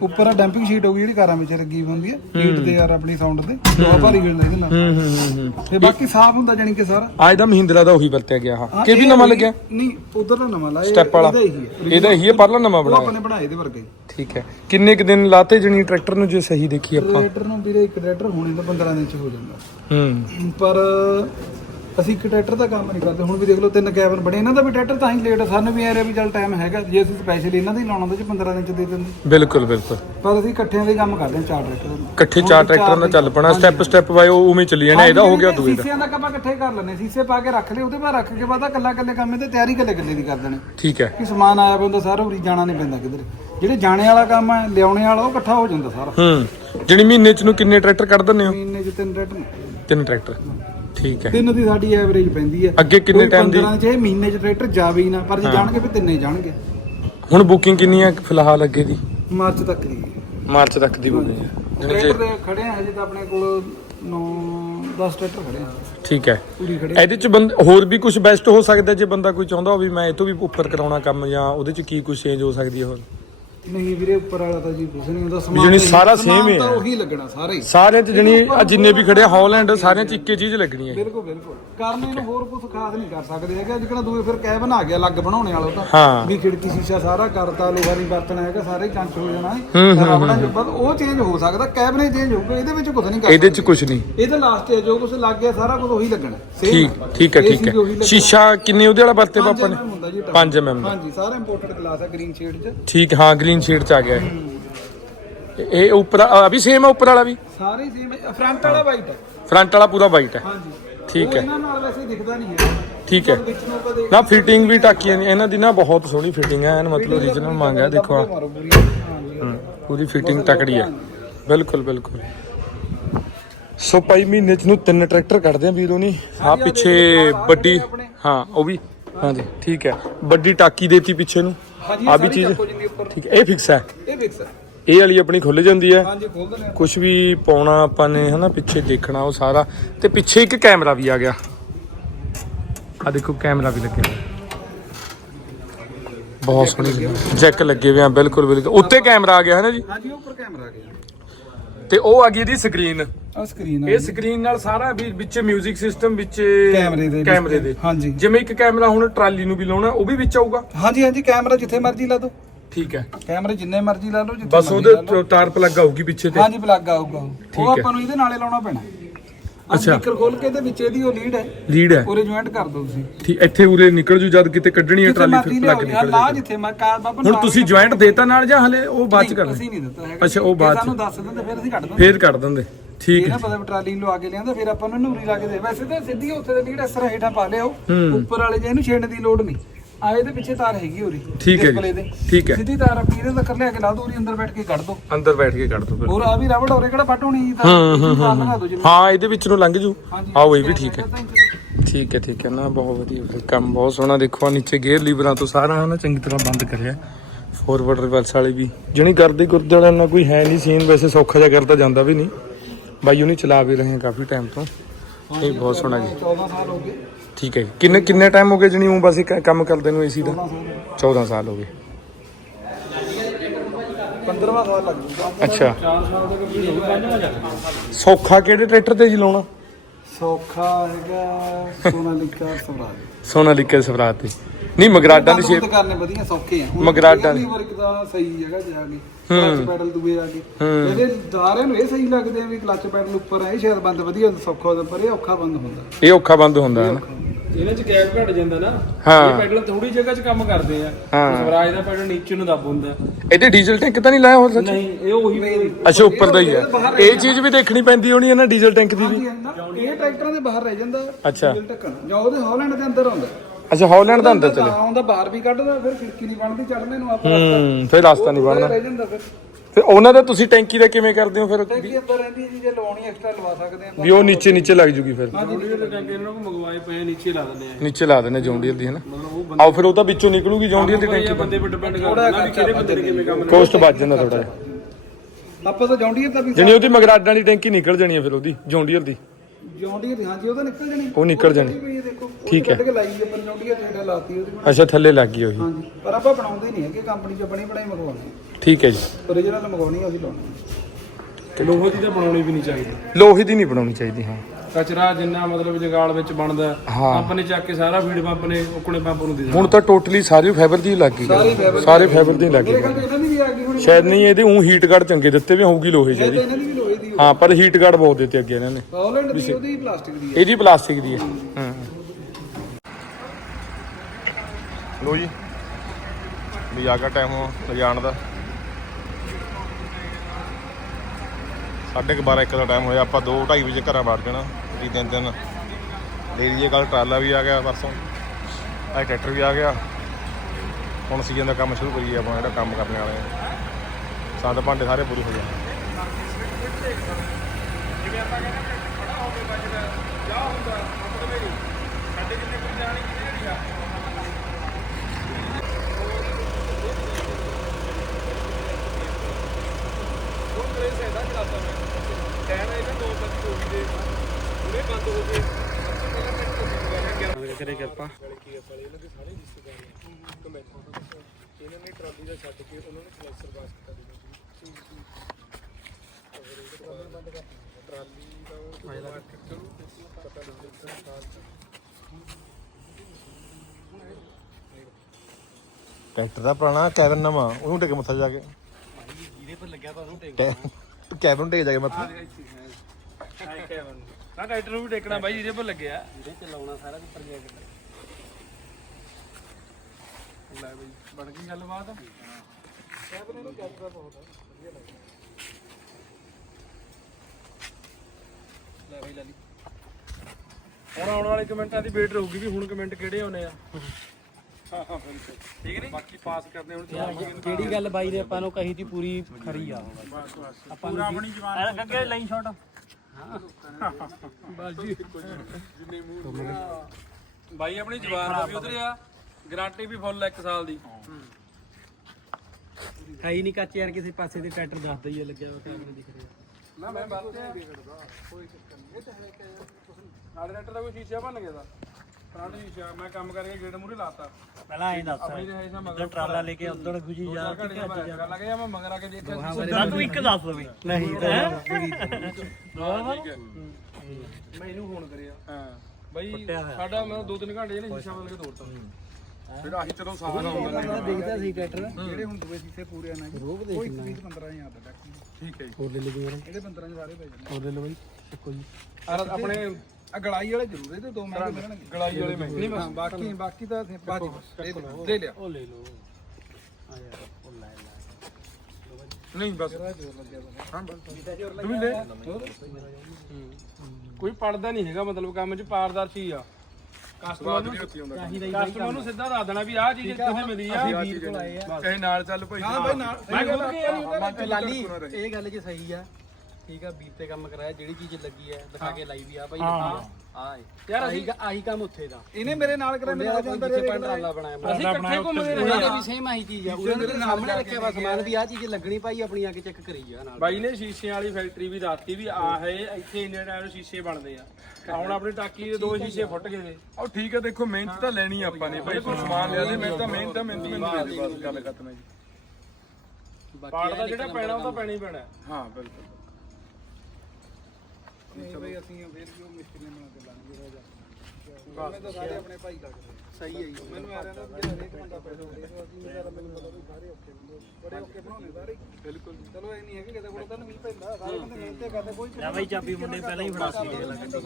ਉੱਪਰ ਆ ਡੰਪਿੰਗ ਸ਼ੀਟ ਹੋਊਗੀ ਜਿਹੜੀ ਕਾਰਾਂ ਵਿੱਚ ਲੱਗੀ ਹੁੰਦੀ ਹੈ। ਹੀਟ ਤੇ ਯਾਰ ਆਪਣੀ ਸਾਊਂਡ ਤੇ ਬਹੁਤ ਭਾਰੀ ਗਿਣਦਾ ਇਹਦੇ ਨਾਲ ਹੂੰ ਹੂੰ ਹੂੰ ਹੂੰ। ਤੇ ਬਾਕੀ ਸਾਫ਼ ਹੁੰਦਾ ਜਾਨੀ ਕਿ ਸਾਰਾ। ਅੱਜ ਦਾ ਮਹਿੰਦਰਾ ਦਾ ਉਹੀ ਵਰਤਿਆ ਗਿਆ ਹਾਂ ਕਿ ਵੀ ਨਵਾਂ ਲੱਗਿਆ? ਨਹੀਂ ਉਧਰ ਦਾ ਨਵਾਂ ਲਾਇਆ ਸਟੈਪ ਵਾਲਾ। ਇਹਦਾ ਹੀ ਹੈ ਇਹਦਾ ਹੀ ਹੈ ਪਰਲਾ ਨਵਾਂ ਬਣਾਇਆ। ਆਪਣੇ ਬਣਾਏ ਇਹਦੇ ਵਰਗੇ। ਠੀਕ ਹੈ। ਕਿੰਨੇ ਕੁ ਦਿਨ ਲਾਤੇ ਜਣੀ ਟਰੈਕਟਰ ਨੂੰ ਜੇ ਸਹੀ ਦੇਖੀ ਆਪਾਂ? ਟਰੈਕਟਰ ਨੂੰ ਵੀਰੇ ਇੱਕ ਟਰੈਕਟਰ ਹੋਣੇ ਤਾਂ 15 ਦਿਨ ਚ ਹੋ ਜਾਂਦਾ। ਹੂੰ। ਪਰ ਅਸੀਂ ਇੱਕ ਟਰੈਕਟਰ ਦਾ ਕੰਮ ਨਹੀਂ ਕਰਦੇ ਹੁਣ ਵੀ ਦੇਖ ਲਓ ਤਿੰਨ ਕੈਬਨ ਬਣੇ ਇਹਨਾਂ ਦਾ ਵੀ ਟਰੈਕਟਰ ਤਾਂ ਹੀ ਲੇਟ ਸਾਨੂੰ ਵੀ ਆ ਰਿਹਾ ਵੀ ਚੱਲ ਟਾਈਮ ਹੈਗਾ ਜੇ ਅਸੀਂ ਸਪੈਸ਼ਲੀ ਇਹਨਾਂ ਦਾ ਹੀ ਲਾਉਣਾ ਹੁੰਦਾ ਚ 15 ਦਿਨ ਚ ਦੇ ਦਿੰਦੇ। ਬਿਲਕੁਲ ਬਿਲਕੁਲ। ਪਰ ਅਸੀਂ ਇਕੱਠਿਆਂ ਦੇ ਹੀ ਕੰਮ ਕਰਦੇ ਹਾਂ ਚਾਰ ਟਰੈਕਟਰ ਇਕੱਠੇ ਚਾਰ ਟਰੈਕਟਰਾਂ ਦਾ ਚੱਲ ਪਣਾ ਸਟੈਪ ਸਟੈਪ ਬਾਈ ਉਹ ਉਵੇਂ ਚੱਲੀ ਜਾਣਾ ਇਹਦਾ ਹੋ ਗਿਆ ਦੂਏ ਦਾ। ਸੀਸਿਆਂ ਦਾ ਆਪਾਂ ਇਕੱਠੇ ਕਰ ਲੈਣੇ ਸੀਸੇ ਪਾ ਕੇ ਰੱਖ ਲਏ ਉਹਦੇ ਬਾਅਦ ਰੱਖ ਕੇ ਬਾਅਦ ਆ ਕੱਲਾ ਕੱਲੇ ਕੰਮ ਤੇ ਤਿਆਰੀ ਕੱਲੇ ਕੱਲੇ ਦੀ ਕਰ ਦੇਣੇ। ਠੀਕ ਹੈ। ਕਿ ਸਮਾਨ ਆਇਆ ਬੰਦਾ ਸਾਰਾ ਉਰੀ ਜਾਣਾ ਨਹੀਂ ਪੈਂਦਾ ਕਿਧਰ। ਜਿਹੜੇ ਜਾਣੇ ਵਾਲਾ ਕੰਮ ਹੈ ਲਿਆਉਣੇ ਵਾਲਾ ਉਹ ਇਕੱਠਾ ਹੋ ਜਾਂਦਾ ਸਾਰਾ। ਹੂੰ ਜਣੀ ਮਹੀਨੇ ਚ ਨੂੰ ਕਿੰਨੇ ਟਰੈਕਟਰ ਕੱਢ ਦਿੰਦੇ ਹੋ? ਮਹੀਨੇ ਚ ਤਿੰਨ ਟਰੈਕਟਰ। ਤਿੰਨ ਟਰੈਕਟਰ। ਠੀਕ ਹੈ। ਤਿੰਨ ਦੀ ਸਾਡੀ ਐਵਰੇਜ ਪੈਂਦੀ ਹੈ। ਅੱਗੇ ਕਿੰਨੇ time ਦੀ? 15 ਚ ਇਹ ਮਹੀਨੇ ਚ ਟਰੈਕਟਰ ਜਾਵੇ ਹੀ ਨਾ ਪਰ ਜੇ ਜਾਣਗੇ ਫਿਰ ਤਿੰਨੇ ਜਾਣਗੇ। ਹੁਣ ਬੁਕਿੰਗ ਕਿੰਨੀ ਹੈ ਫਿਲਹਾਲ ਅੱਗੇ ਦੀ? ਮਾਰਚ ਤੱਕ ਦੀ। ਮਾਰਚ ਤੱਕ ਦੀ ਬੁਕਿੰਗ ਹੈ। ਟਰੈਕਟਰ ਖੜੇ ਆ ਹਜੇ ਤਾਂ ਆਪਣੇ ਕੋਲ 9 10 ਟਰੈਕਟਰ ਖੜੇ ਆ। ਠੀਕ ਹੈ। ਇਹਦੇ ਚ ਬੰਦ ਹੋਰ ਵੀ ਕੁਝ ਬੈਸਟ ਹੋ ਸਕਦਾ ਜੇ ਬੰਦਾ ਕੋਈ ਚਾਹੁੰਦਾ ਹੋਵੇ ਮੈਂ ਇਹ ਤੋਂ ਵੀ ਉੱਪਰ ਕਰਾਉਣਾ ਕੰਮ ਜਾਂ ਉਹਦੇ ਚ ਕੀ ਕੁਝ ਚੇਂਜ ਹੋ ਸਕਦੀ ਹੈ ਹੋਰ? ਨਹੀਂ ਵੀਰੇ ਉੱਪਰ ਵਾਲਾ ਤਾਂ ਜੀ ਕੁਝ ਨਹੀਂ ਹੁੰਦਾ ਜਾਣੀ ਸਮਾਨ ਸਾਰਾ ਸਮਾਨ same ਹੀ ਤਾਂ ਹੈ। ਉਹੀ ਲੱਗਣਾ ਸਾਰਾ। ਹੀ ਸਾਰਿਆਂ ਚ ਜਣੀ ਆਹ ਜਿੰਨੇ ਵੀ ਖੜੇ ਹਾਲੈਂਡ ਸਾਰਿਆਂ ਚ ਇੱਕੇ ਚੀਜ਼ ਲੱਗਣੀ ਹੈ। ਬਿਲਕੁਲ ਬਿਲਕੁਲ। ਕਾਰਨ ਇਹਨੂੰ ਹੋਰ ਕੁਝ ਖਾਸ ਨਹੀਂ ਕਰ ਸਕਦੇ ਹੈਗੇ। ਅੱਜ ਕੱਲ੍ਹ ਦੂਏ ਫਿਰ ਕੈਬਨ ਆ ਗਿਆ ਅਲੱਗ ਬਣਾਉਣੇ ਵਾਲਾ ਉਹ ਤਾਂ। ਹਾਂ। ਵੀ ਖਿੜਕੀ ਸ਼ੀਸ਼ਾ ਸਾਰਾ ਕਰਤਾ ਲੋਹਾ ਨਹੀਂ ਵਰਤਣਾ ਹੈਗਾ ਸਾਰੇ ਚੰਚ ਹੋ ਜਾਣਾ। ਹੈ ਆਪਣਾ ਜੋ ਬਸ ਉਹ ਚੇਂਜ ਹੋ ਸਕਦਾ ਕੈਬਨੇ ਚੇਂਜ ਹੋਊਗਾ ਇਹਦੇ ਵਿੱਚ ਕੁਝ ਨਹੀਂ ਕਰ ਇਹਦੇ ਚ ਕੁਝ ਨਹੀਂ। ਇਹਦਾ ਲਾਸਟ ਹੈ ਜੋ ਕੁਝ ਲੱਗ ਗਿਆ ਸਾਰਾ ਕੁਝ ਉਹੀ ਲੱਗਣਾ। Same ਠੀਕ ਠੀਕ ਹੈ AC ਠੀਕ ਵੀ ਉਹੀ ਹੈ ਲੱਗਣਾ। ਸ਼ੀਸ਼ਾ ਕਿੰਨੇ ਉਹਦੇ ਵਾਲਾ ਵਰਤੇ ਪੰਜ ਪਾਪਾ ਨੇ mm ਹੁੰਦਾ ਜੀ ਟੱਬ। 5 mm ਹਾਂਜੀ ਸਾਰਾ ਇੰਪੋਰਟਡ ਗਲਾਸ ਹੈ ਗ੍ਰੀਨ ਸ਼ੇਡ 'ਚ। ਠੀਕ ਹਾਂ ਗ੍ਰੀਨ ਸ਼ੀਟ ਚ ਆ ਗਿਆ ਇਹ। ਇਹ ਉੱਪਰ ਆ ਵੀ ਸੇਮ ਹੈ ਉੱਪਰ ਵਾਲਾ ਵੀ? ਸਾਰੇ ਸੇਮ ਫਰੰਟ ਵਾਲਾ ਵਾਈਟ ਹੈ ਫਰੰਟ ਵਾਲਾ ਪੂਰਾ ਵਾਈਟ ਹੈ ਹਾਂਜੀ। ਠੀਕ ਉਹ ਹੈ। ਇਹਨਾਂ ਨਾਲ ਵੈਸੇ ਦਿਖਦਾ ਨਹੀਂ ਹੈ। ਠੀਕ ਹੈ। ਵਿੱਚ ਨੂੰ ਆਪਾਂ ਦੇਖ ਨਾ ਫਿਟਿੰਗ ਵੀ ਟਾਕੀਆਂ ਦੀ ਇਹਨਾਂ ਦੀ ਨਾ ਬਹੁਤ ਸੋਹਣੀ ਫਿਟਿੰਗ ਹੈ ਐਨ ਮਤਲਬ ਓਰੀਜਨਲ ਮੰਗ ਹੈ ਦੇਖੋ ਆਹ। ਮਾਰੋ ਪੂਰੀ। ਹਾਂਜੀ। ਹਮ, ਪੂਰੀ ਫਿਟਿੰਗ ਤਕੜੀ ਹੈ ਬਿਲਕੁਲ ਬਿਲਕੁਲ। ਸੋ ਭਾਈ ਮਹੀਨੇ ਚ ਨੂੰ ਤਿੰਨ ਟਰੈਕਟਰ ਕੱਢਦੇ ਆ ਵੀਰੋ ਨਹੀਂ ਆ ਪਿੱਛੇ ਵੱਡੀ ਹਾਂ ਉਹ ਵੀ। ਹਾਂਜੀ ਠੀਕ ਹੈ। ਵੱਡੀ ਟਾਕੀ ਦੇਤੀ ਪਿੱਛੇ ਨੂੰ। ਹਾਂਜੀ ਆ ਵੀ ਚੀਜ਼ ਠੀਕ ਹੈ ਇਹ ਫਿਕਸ ਹੈ। ਇਹ ਫਿਕਸ ਹੈ। ਇਹ ਵਾਲੀ ਆਪਣੀ ਖੁੱਲ ਜਾਂਦੀ ਹੈ। ਹਾਂਜੀ ਖੋਲ ਦਿੰਦੇ ਕੁਝ ਵੀ ਪਾਉਣਾ ਆਪਾਂ ਨੇ ਹਨਾ ਪਿੱਛੇ ਦੇਖਣਾ ਉਹ ਸਾਰਾ। ਤੇ ਪਿੱਛੇ ਇੱਕ ਕੈਮਰਾ ਵੀ ਆ ਗਿਆ। ਆ ਦੇਖੋ ਕੈਮਰਾ ਵੀ ਲੱਗਿਆ। ਬਹੁਤ ਸੋਹਣੀ ਜੈਕ ਲੱਗੇ ਹੋਏ ਆ ਬਿਲਕੁਲ ਬਿਲਕੁਲ। ਉੱਤੇ ਕੈਮਰਾ ਆ ਗਿਆ ਹੈ ਨਾ ਜੀ? ਹਾਂਜੀ ਉੱਪਰ ਕੈਮਰਾ ਆ ਗਿਆ। ਤੇ ਉਹ ਆ ਗਈ ਇਹਦੀ ਸਕਰੀਨ ਆ ਸਕਰੀਨ ਇਹ ਸਕਰੀਨ ਨਾਲ ਸਾਰਾ ਵੀ ਵਿੱਚ 뮤직 ਸਿਸਟਮ ਵਿੱਚ ਕੈਮਰੇ ਦੇ ਕੈਮਰੇ ਦੇ। ਹਾਂਜੀ। ਜਿਵੇਂ ਇੱਕ ਕੈਮਰਾ ਹੁਣ ਟਰਾਲੀ ਨੂੰ ਵੀ ਲਾਉਣਾ ਉਹ ਵੀ ਵਿੱਚ ਆਊਗਾ। ਹਾਂਜੀ ਹਾਂਜੀ ਕੈਮਰਾ ਜਿੱਥੇ ਮਰਜ਼ੀ ਲਾ ਦਿਓ। ਠੀਕ ਹੈ। ਕੈਮਰੇ ਜਿੰਨੇ ਮਰਜ਼ੀ ਲਾ ਲਓ ਜਿੱਥੇ ਬਸ। ਉਹਦੇ ਤਾਰ ਪਲੱਗ ਆਊਗੀ ਪਿੱਛੇ ਤੇ। ਹਾਂਜੀ ਪਲੱਗ ਆਊਗਾ ਉਹ। ਆਪਾਂ ਨੂੰ ਇਹਦੇ ਨਾਲੇ ਲਾਉਣਾ ਪੈਣਾ। ਅੱਛਾ। ਸਪੀਕਰ ਖੋਲ ਕੇ ਤੇ ਵਿੱਚ ਇਹਦੀ ਉਹ ਲੀਡ ਹੈ। ਲੀਡ ਹੈ। ਉਰੇ ਜੁਆਇੰਟ ਕਰ ਦਿਓ ਤੁਸੀਂ। ਠੀਕ ਇੱਥੇ ਉਰੇ ਨਿਕਲ ਜੂ ਜਦ ਕਿਤੇ ਕੱਢਣੀ ਹੈ ਟਰਾਲੀ ਫਿਰ ਜੀ ਨਿਕਲ ਲਾ ਜਿੱਥੇ ਮੈਂ ਕਾਰ ਬਾਬਾ ਹੁਣ ਤੁਸੀਂ ਜੁਆਇੰਟ ਦੇਤਾ ਨਾਲ ਜਾਂ ਹਲੇ ਉਹ ਬਾਅਦ ਚ ਕਰਨਾ? ਅਸੀਂ ਨਹੀਂ ਦਿੱਤਾ ਹੈਗਾ। ਅੱਛਾ, ਉਹ ਬਾਅਦ ਚ। ਸਾਨੂੰ ਦੱਸ ਦਿੰਦੇ ਫਿਰ ਅਸੀਂ ਕੱਢ ਦਿੰਦੇ। ਫੇਰ ਕੱਢ ਦਿੰਦੇ। ਠੀਕ ਹੈ। ਨਾ ਪਤਾ ਟਰਾਲੀ ਨੂੰ ਲਵਾ ਕੇ ਲਿਆਂਦਾ ਫਿਰ ਆਪਾਂ ਨੂੰ ਨੂਰੀ ਲਾ ਕੇ ਦੇ। ਵੈਸੇ ਤਾਂ ਸਿੱਧੀ ਉੱਥੇ ਦੇ ਲੀਡ ਇਸ ਤਰ੍ਹਾਂ ਹੇਠਾਂ ਪਾ ਲਿਆਓ। ਉੱਪਰ ਵਾਲੇ ਜੇ ਇਹਨੂੰ ਛੇੜਨ ਦੀ ਲੋੜ ਨਹੀਂ। ਆ ਇਹਦੇ ਪਿੱਛੇ ਤਾਰ ਹੈਗੀ ਹੋਰੀ ਠੀਕ ਹੈ ਜੀ। display ਦੇ। ਠੀਕ ਹੈ। ਸਿੱਧੀ ਤਾਰ ਆਪਣੀ ਇਹਦੇ ਤੱਕ ਲਿਆ ਕੇ ਲਾ ਦੋ ਉਰੀ ਅੰਦਰ ਬੈਠ ਕੇ ਕੱਢ ਦੋ। ਅੰਦਰ ਬੈਠ ਕੇ ਕੱਢ ਦੋ ਫਿਰ। ਹੋਰ ਆ ਵੀ ਰਬੜ ਹੋਰੇ ਕਿਹੜਾ ਫਟ ਹੋਣੀ ਤਾਂ ਤਾਰ ਲਗਾ ਦੋ ਜਿੰਨੀ ਹਾਂ ਇਹਦੇ ਵਿੱਚ ਨੂੰ ਲੰਘ ਜੂ। ਹਾਂਜੀ ਆਓ ਇਹ ਵੀ ਠੀਕ ਹੈ। ਤਾਂ ਇੰਚ- ਠੀਕ ਹੈ ਠੀਕ ਹੈ। ਨਾ ਬਹੁਤ ਵਧੀਆ ਫਿਰ ਕੰਮ ਬਹੁਤ ਸੋਹਣਾ ਦੇਖੋ ਨੀਚੇ ਗੇਅਰ ਲੀਵਰਾਂ ਤੋਂ ਸਾਰਾ ਹਨਾ ਚੰਗੀ ਤਰ੍ਹਾਂ ਬੰਦ ਕਰਿਆ। ਫੋਰਵਰਡ ਰਿਵਰਸ ਵਾਲੇ ਵੀ। ਜਣੀ ਕਰਦੇ ਗੁਰਦੇ ਕੋਈ ਹੈ ਨਹੀਂ ਸੀਨ ਵੈਸੇ ਸੌਖਾ ਜਿਹਾ ਕਰਦਾ ਜਾਂਦਾ ਵੀ ਨਹੀਂ। ਬਾਈ ਉਹਨੇ ਚਲਾ ਵੀ ਰਹੇ ਕਾਫੀ ਟਾਈਮ ਤੋਂ। ਇਹ ਬਹੁਤ ਸੋਹਣਾ ਜੀ। 14 ਸਾਲ ਹੋ ਗਏ। ਠੀਕ ਹੈ ਜੀ। ਕਿੰਨੇ ਕਿੰਨੇ ਟਾਈਮ ਹੋ ਗਏ ਜਣੀ ਉਹ ਬਸ ਕੰਮ ਕਰਦੇ ਨੂੰ ਏਸੀ ਦਾ? 14 ਸਾਲ ਹੋ ਗਏ। 15ਵਾਂ ਸਾਲ ਲੱਗ ਜੂਗਾ। ਅੱਛਾ। ਸੌਖਾ ਕਿਹੜੇ ਟਰੈਕਟਰ ਤੇ ਜੀ ਲਾਉਣਾ? ਸੌਖਾ ਹੈਗਾ ਸੋਨਾਲੀਕਾ ਸਵਰਾਜ। ਸੋਨਾਲੀਕਾ ਸਵਰਾਜ ਤੇ। ਨਹੀਂ ਮਗਰਾਡਾਂ ਦੀ ਸ਼ੇਪ ਕਰਨੇ ਵਧੀਆ ਸੌਖੇ ਆ। ਮਗਰਾਟਾਂ ਦੀ ਵਰਕ ਦਾ ਸਹੀ ਜਗ੍ਹਾ ਜਾ ਕੇ ਕਲਚ ਪੈਡਲ ਦੂਏ ਆ ਕੇ ਇਹਦੇ ਦਾਰਿਆਂ ਨੂੰ ਇਹ ਸਹੀ ਲੱਗਦੇ ਆ ਵੀ ਕਲਚ ਪੈਡਲ ਉੱਪਰ ਆ ਇਹ ਸ਼ਾਇਦ ਬੰਦ ਵਧੀਆ ਸੌਖਾ ਹੁੰਦਾ ਪਰ ਇਹ ਔਖਾ ਬੰਦ ਹੁੰਦਾ। ਇਹ ਔਖਾ ਬੰਦ ਹੁੰਦਾ ਹੈ ਨਾ? ਇਹਨਾਂ ਚ ਗੈਪ ਘਟ ਜਾਂਦਾ ਨਾ ਹਾਂ। ਇਹ ਪੈਡਲ ਥੋੜੀ ਜਗ੍ਹਾ 'ਚ ਕੰਮ ਕਰਦੇ ਆ। ਹਾਂ। ਸਵਰਾਜ ਦਾ ਪੈਡਲ ਨੀਚੇ ਨੂੰ ਦੱਬ ਹੁੰਦਾ। ਇਹਦੇ ਡੀਜ਼ਲ ਟੈਂਕ ਤਾਂ ਨਹੀਂ ਲਾਇਆ ਹੋਰ ਸੱਚ? ਨਹੀਂ ਇਹ ਉਹੀ ਅੱਛਾ ਉੱਪਰ ਦਾ ਹੀ ਹੈ ਇਹ ਚੀਜ਼ ਵੀ ਦੇਖਣੀ ਪੈਂਦੀ ਹੋਣੀ ਹੈ ਨਾ ਡੀਜ਼ਲ ਟੈਂਕ ਦੀ ਵੀ। ਇਹ ਟਰੈਕਟਰਾਂ ਦੇ ਬਾਹਰ ਰਹਿ ਜਾਂਦਾ ਅੱਛਾ। ਡੀਜ਼ਲ ਢੱਕਣ ਜਾਂ ਉਹਦੇ ਹਾਲੈਂਡ ਦੇ ਅੰਦਰ ਆਉਂਦਾ। ਅੱਛਾ ਹਾਲੈਂਡ ਦਾ ਅੰਦਰ ਚਲੇ। ਆਉਂਦਾ ਬਾਹਰ ਵੀ ਕੱਢਦਾ ਫਿਰ ਖਿੜਕੀ ਨਹੀਂ ਬਣਦੀ ਚੜਨੇ ਨੂੰ ਆਪਾਂ ਹੂੰ ਫਿਰ ਰਸਤਾ ਨਹੀਂ ਬਣਨਾ ਰਹਿ ਜਾਂਦਾ ਫਿਰ। ਫਿਰ ਉਹਨਾਂ ਦਾ ਤੁਸੀਂ ਟੈਂਕੀ ਦਾ ਕਿਵੇਂ ਕਰਦੇ ਹੋ ਫਿਰ? ਟੈਂਕੀ ਅੰਦਰ ਰਹਿੰਦੀ ਹੈ ਜੀ ਜੇ ਲਵਾਉਣੀ ਐਕਸਟਰਾ ਲਵਾ ਸਕਦੇ ਆ ਵੀ ਉਹ ਨੀਚੇ ਨੀਚੇ ਲੱਗ ਜੂਗੀ ਫਿਰ। ਜੋੜੀ ਦੇ ਟੈਂਕੇ ਇਹਨਾਂ ਨੂੰ ਮੰਗਵਾਏ ਪਏ ਆ, ਨੀਚੇ ਲਾ ਦਿੰਦੇ ਆ। ਨੀਚੇ ਲਾ ਦੇਣੇ ਜੌਂਡੀਅਰ ਦੀ ਹਨਾ ਮਤਲਬ ਉਹ ਆਓ ਫਿਰ ਉਹ ਤਾਂ ਵਿੱਚੋਂ ਨਿਕਲੂਗੀ ਜੌਂਡੀਅਰ ਦੀ ਟੈਂਕੀ ਬੰਦੇ ਪਰ ਡਿਪੈਂਡ ਕਰਦਾ ਨਾ ਵੀ ਕਿਹੜੇ ਬੰਦੇ ਨੇ ਕਿਵੇਂ ਕੰਮ ਕੋਸਟ ਵੱਜ ਜਾਂਦਾ ਥੋੜਾ ਜਿਹਾ। ਆਪਾਂ ਤਾਂ ਜੌਂਡੀਅਰ ਦਾ ਵੀ ਜਣੀ ਉਹਦੀ ਮਗਰਾਡਾਂ ਵਾਲੀ ਟੈਂਕੀ ਨਿਕਲ ਜਾਣੀ ਹੈ ਫਿਰ ਉਹਦੀ ਜੌਂਡੀਅਰ ਦੀ। ਜੌਂਡੀਅਰ ਹਾਂਜੀ ਉਹ ਤਾਂ ਨਿਕਲ ਜਣੀ। ਉਹ ਨਿਕਲ ਜਾਣੀ। ਦੇਖੋ ਠੀਕ ਹੈ। ਕੱਢ ਕੇ ਲਾਈ ਆਪਾਂ ਜੌਂਡੀਅਰ ਜਿਹੜਾ ਲਾਤੀ ਉਹਦੀ ਅੱਛਾ ਥੱਲੇ ਲੱਗ ਗਈ ਉਹੀ। ਹਾਂਜੀ ਪਰ ਆਪਾਂ ਬਣਾਉਂਦੇ ਨਹੀਂ ਹੈਗੇ ਕੰਪਨੀ ਚੋਂ ਬਣੀ ਬਣਾਈ ਮੰਗਵਾਉਣੀ ਠੀਕ ਹੈ ਜੀ। ਓਰੀਜਨਲ ਮੰਗਵਾਉਣੀ ਆ, ਅਸੀਂ ਲਾਉਣੀ ਲੋਹੇ ਦੀ ਤਾਂ ਬਣਾਉਣੀ ਵੀ ਨਹੀਂ ਚਾਹੀਦੀ। ਲੋਹੇ ਦੀ ਨਹੀਂ ਬਣਾਉਣੀ ਚਾਹੀਦੀ ਹਾਂ। ਕਚਰਾ ਜਿੰਨਾ ਮਤਲਬ ਜਗਾਲ ਵਿੱਚ ਬਣਦਾ ਹਾਂ। ਪੰਪ ਨੇ ਚੱਕ ਕੇ ਸਾਰਾ ਫੀਡ ਪੰਪ ਨੇ ਉਕਣੇ ਪੰਪ ਨੂੰ ਦੇ ਦੇਣਾ ਹੁਣ ਤਾਂ ਟੋਟਲੀ ਸਾਰੇ ਫਾਈਬਰ ਦੀ ਲੱਗ ਗਈ। ਸਾਰੇ ਫਾਈਬਰ ਦੀ ਲੱਗ ਗਈ। ਸ਼ਾਇਦ ਨਹੀਂ ਇਹਦੇ ਉਹ ਹੀਟ ਗਾਰਡ ਚੰਗੇ ਦਿੱਤੇ ਵੀ ਹੋਊਗੀ ਲੋਹੇ ਜਿਹੜੀ। ਹਾਂ ਪਰ ਹੀਟ ਗਾਰਡ ਬਹੁਤ ਦਿੱਤੇ ਅੱਗੇ ਇਹਨਾਂ ਨੇ। ਹੌਲੈਂਡ ਦੀ ਉਹਦੀ ਪਲਾਸਟਿਕ ਦੀ ਹੈ ਇਹਦੀ ਪਲਾਸਟਿਕ ਦੀ ਹੈ। ਹਾਂ। ਲੋ ਜੀ। ਵੀ ਆ ਗਿਆ ਟਾਈਮ ਲਿਜਾਣ ਦਾ। ਸਾਢੇ ਕੁ ਬਾਰਾਂ ਇੱਕ ਦਾ ਟਾਈਮ ਹੋਇਆ ਆਪਾਂ 2 2:30 ਵਜੇ ਘਰਾਂ ਵੜ ਜਾਣਾ ਜੀ ਦਿਨ ਦਿਨ ਲੈ ਲਈਏ ਕੱਲ ਟਰਾਲਾ ਵੀ ਆ ਗਿਆ ਪਰਸੋਂ ਅੱਜ ਟਰੈਕਟਰ ਵੀ ਆ ਗਿਆ ਹੁਣ ਸੀਜ਼ਨ ਦਾ ਕੰਮ ਸ਼ੁਰੂ ਕਰੀਏ ਆਪਾਂ ਜਿਹੜਾ ਕੰਮ ਕਰਨ ਵਾਲੇ ਆ ਸਾਡੇ ਭਾਂਡੇ ਸਾਰੇ ਪੂਰੇ ਹੋ ਜਾਣੇ ਕਰੇ ਕਿਰਪਾ। ਟਰੈਕਟਰ ਦਾ ਪੁਰਾਣਾ ਕੈਬਨ ਨਵਾਂ ਉਹਨੂੰ ਟੇਕ ਮੱਥਾ ਜਾ ਕੇ। ਜਿਹਦੇ ਪਰ ਲੱਗਿਆ ਤਾਂ ਉਹਨੂੰ ਟੇਕ ਕੈਬਨ ਟੇਕ ਜਾ ਕੇ ਮੱਥਾ। ਨਾ ਟਰੈਕਟਰ ਨੂੰ ਵੀ ਟੇਕਣਾ ਬਾਈ ਜਿਹਦੇ ਪਰ ਲੱਗਿਆ। ਲੈ ਬਈ ਬਣ ਗਈ ਗੱਲਬਾਤ। ਲੈ ਬਈ ਲੈ ਲਈ। ਹੁਣ ਆਉਣ ਵਾਲੇ ਕਮੈਂਟਾਂ ਦੀ ਵੇਟ ਰਹੂਗੀ ਵੀ ਹੁਣ ਕਮੈਂਟ ਕਿਹੜੇ ਆਉਣੇ ਆ। ਠੀਕ ਨਹੀਂ? ਬਾਕੀ ਪਾਸ ਕਰਦੇ ਹੁਣ ਜਿਹੜੀ ਗੱਲ ਬਾਈ ਨੇ ਆਪਾਂ ਨੂੰ ਕਹੀ ਤੀ ਪੂਰੀ ਖਰੀ ਆ। ਆਪਾਂ ਨੂੰ ਆਪਣੀ ਜਵਾਨ ਅੱਗੇ ਲਾਈਨ ਸ਼ਾਟ ਬਾਈ ਆਪਣੀ ਜਵਾਨ ਦਾ ਵੀ ਉਧਰ ਆ। ਗਾਰੰਟੀ ਵੀ ਫੁੱਲ 1 ਸਾਲ ਦੀ। ਹੈ। ਹੀ ਨਹੀਂ ਕੱਚ ਯਾਰ ਕਿਸੇ ਪਾਸੇ ਦੇ ਟਰੈਕਟਰ ਦੱਸਦਾ ਹੀ ਲੱਗਿਆ ਹੋਇਆ ਕੈਮਰੇ ਦਿਖ ਰਿਹਾ। ਨਾ ਮੈਂ ਬਸਤੇ ਆ। ਕੋਈ ਚੱਕਰ ਨਹੀਂ। ਇਹ ਤਾਂ ਹੈ ਕਿ ਨਾਲੇ ਰੈਟਰ ਦਾ ਕੋਈ ਸ਼ੀਸ਼ਾ ਬਣ ਗਿਆ ਦਾ। ਫਰੰਟ ਸ਼ੀਸ਼ਾ ਮੈਂ ਕੰਮ ਕਰਕੇ ਗੇਟ ਮੂਰੇ ਲਾਤਾ। ਪਹਿਲਾਂ ਐਂ ਦੱਸ ਆਪਣੀ ਰਹੇ ਸਾ ਜਦੋਂ ਟਰਾਲਾ ਲੈ ਕੇ ਉਦੋਂ ਖੁਸ਼ੀ ਜਾ ਮਗਰ ਘੰਟੇ ਬਾਅਦ ਗੱਲ ਲੱਗ ਗਿਆ ਮੈਂ ਮਗਰ ਆ ਕੇ ਦੇਖਿਆ ਨਾ ਤੂੰ ਇੱਕ ਦੱਸ ਵੀ। ਨਹੀਂ ਮੈਨੂੰ ਫੋਨ ਕਰਿਆ। ਹਾਂ। ਬਈ ਸਾਡਾ ਮੈਂ 2-3 ਘੰਟੇ ਜਿਹਨੇ ਸ਼ੀਸ਼ਾ ਬਦਲ ਕੇ ਤੋੜਤਾ। ਫਿਰ ਆਹੀ ਚਲੋ ਸਾਹ ਆਉਂਦਾ ਦੇਖਦਾ ਸੀ ਟਰੈਕਟਰ। ਜਿਹੜੇ ਹੁਣ ਦੂਏ ਸੀਸੇ ਪੂਰੇ ਆ ਨਾ ਜੀ ਕੋਈ 20 15000 ਦਾ ਟੈਕਸ ਠੀਕ ਹੈ ਜੀ। ਹੋਰ ਲੈ ਲਈ ਮੇਰੇ ਇਹਦੇ 15 ਚ ਸਾਰੇ ਪੈ ਜਾਂਦੇ ਹੋਰ ਲੈ ਲਓ ਬਾਈ। ਇੱਕੋ ਜੀ। ਅਰ ਆਪਣੇ ਆ ਗਲਾਈ ਵਾਲੇ ਜ਼ਰੂਰ ਇਹਦੇ ਦੋ ਮਹਿੰਗੇ ਮਿਲਣਗੇ। ਗਲਾਈ ਵਾਲੇ ਮੈਂ ਨਹੀਂ ਬਸ। ਬਾਕੀ ਬਾਕੀ ਤਾਂ ਬਾਜੀ ਬਸ। ਦੇ ਲਿਆ। ਉਹ ਲੈ ਲਓ। ਆ ਯਾਰ ਉਹ ਲੈ ਲੈ। ਨਹੀਂ ਬਸ। ਵੀ ਲੈ। ਕੋਈ ਪੜਦਾ ਨਹੀਂ ਹੈਗਾ ਮਤਲਬ ਕੰਮ 'ਚ ਪਾਰਦਰਸ਼ੀ ਆ। ਕਸਟਮਰ ਨੂੰ ਕਸਟਮਰ ਨੂੰ ਸਿੱਧਾ ਦੱਸ ਦੇਣਾ ਵੀ ਆਹ ਚੀਜ਼ ਕਿੱਥੇ ਮਿਲੀ ਆ। ਕਹੇ ਨਾਲ ਚੱਲ ਭਾਈ ਹਾਂ ਬਾਈ ਨਾਲ ਮੈਂ ਖੁਦ ਕੇ ਨਹੀਂ ਲਾਲੀ ਇਹ ਗੱਲ ਜੀ ਸਹੀ ਆ। ਠੀਕ ਆ ਵੀਰ ਤੇ ਕੰਮ ਕਰਾਇਆ ਜਿਹੜੀ ਚੀਜ਼ ਲੱਗੀ ਹੈ ਦਿਖਾ ਕੇ ਲਾਈ ਵੀ ਆ ਭਾਈ ਹਾਂ। ਆ। ਯਾਰ ਆਹੀ ਆਹੀ ਕੰਮ ਉੱਥੇ ਦਾ। ਇਹਨੇ ਮੇਰੇ ਨਾਲ ਕਰਿਆ ਮੇਰੇ ਨਾਲ ਜਾਂਦਾ ਜਿੱਥੇ ਪੰਡਰਾਲਾ ਬਣਾਇਆ ਮੈਂ ਅਸੀਂ ਇਕੱਠੇ ਘੁੰਮਦੇ ਉਹਨਾਂ ਰਹੇ ਦੇ ਵੀ ਸੇਮ ਆਹੀ ਚੀਜ਼ ਆ। ਉਹਨਾਂ ਨੇ ਸਾਹਮਣੇ ਰੱਖਿਆ ਵਾ ਸਮਾਨ ਵੀ ਆ ਚੀਜ਼ ਲੱਗਣੀ ਭਾਈ ਆਪਣੀ ਆ ਕੇ ਚੈੱਕ ਕਰੀ ਜਾ ਨਾਲ। ਬਾਈ ਨੇ ਸ਼ੀਸ਼ੇ ਵਾਲੀ ਫੈਕਟਰੀ ਵੀ ਦੱਸਤੀ ਵੀ ਆ ਹੈ ਇੱਥੇ ਇੰਨੇ ਟਾਈਮ ਨੂੰ ਸ਼ੀਸ਼ੇ ਬਣਦੇ ਆ। ਹੁਣ ਆਪਣੀ ਟਾਕੀ ਦੇ ਦੋ ਸ਼ੀਸ਼ੇ ਫੁੱਟ ਗਏ ਨੇ। ਉਹ ਠੀਕ ਹੈ ਦੇਖੋ ਮਿਹਨਤ ਤਾਂ ਲੈਣੀ ਆ ਆਪਾਂ ਨੇ ਭਾਈ ਕੋਈ ਸਮਾਨ ਲਿਆ ਦੇ ਮਿਹਨਤ ਤਾਂ ਮਿਹਨਤ ਤਾਂ ਮਿਹਨਤ ਮੈਨੂੰ ਦੇ ਦੇ ਬਸ ਗੱਲ ਖਤਮ ਹੈ ਜੀ। ਪਾੜ ਦਾ ਜਿਹੜਾ ਪੈਣਾ ਉਹ ਤਾਂ ਪੈਣਾ ਹੀ ਪੈਣਾ। ਹਾਂ ਬਿਲਕੁਲ। ਨਹੀਂ ਬਾਈ ਅਸੀਂ ਫੇਰ ਵੀ ਉਹ ਮਿਸਤਰੀ ਬਣਾ ਕੇ ਲਾਂਗੇ ਹੋ ਜਾ ਮੈਂ ਤਾਂ ਸਾਰੇ ਆਪਣੇ ਭਾਈ ਲੱਗਦੇ ਸਹੀ ਹੈ ਜੀ। ਮੈਨੂੰ ਆ ਰਿਹਾ ਨਾ ਹਰੇਕ ਬੰਦਾ ਪੈਸੇ ਦੇ ਦੋ ਅਸੀਂ ਵਿਚਾਰਾ ਮੈਨੂੰ ਪਤਾ ਵੀ ਸਾਰੇ ਔਖੇ ਹੁੰਦੇ ਬੜੇ ਔਖੇ ਬਣਾਉਣੇ ਸਾਰੇ ਬਿਲਕੁਲ ਚਲੋ ਇਹ ਨਹੀਂ ਹੈ ਕਿ ਕਿਤੇ ਕੋਲ ਤਾਂ ਨਹੀਂ ਪੈਂਦਾ ਸਾਰੇ ਬੰਦੇ ਮਿਹਨਤ ਕਰਦੇ ਕੋਈ ਲੈ ਬਾਈ ਚਾਬੀ ਮੁੰਡੇ ਪਹਿਲਾਂ ਹੀ ਫੜਾ ਸੀ। ਦੇਖ ਲੈ ਗੱਡੀ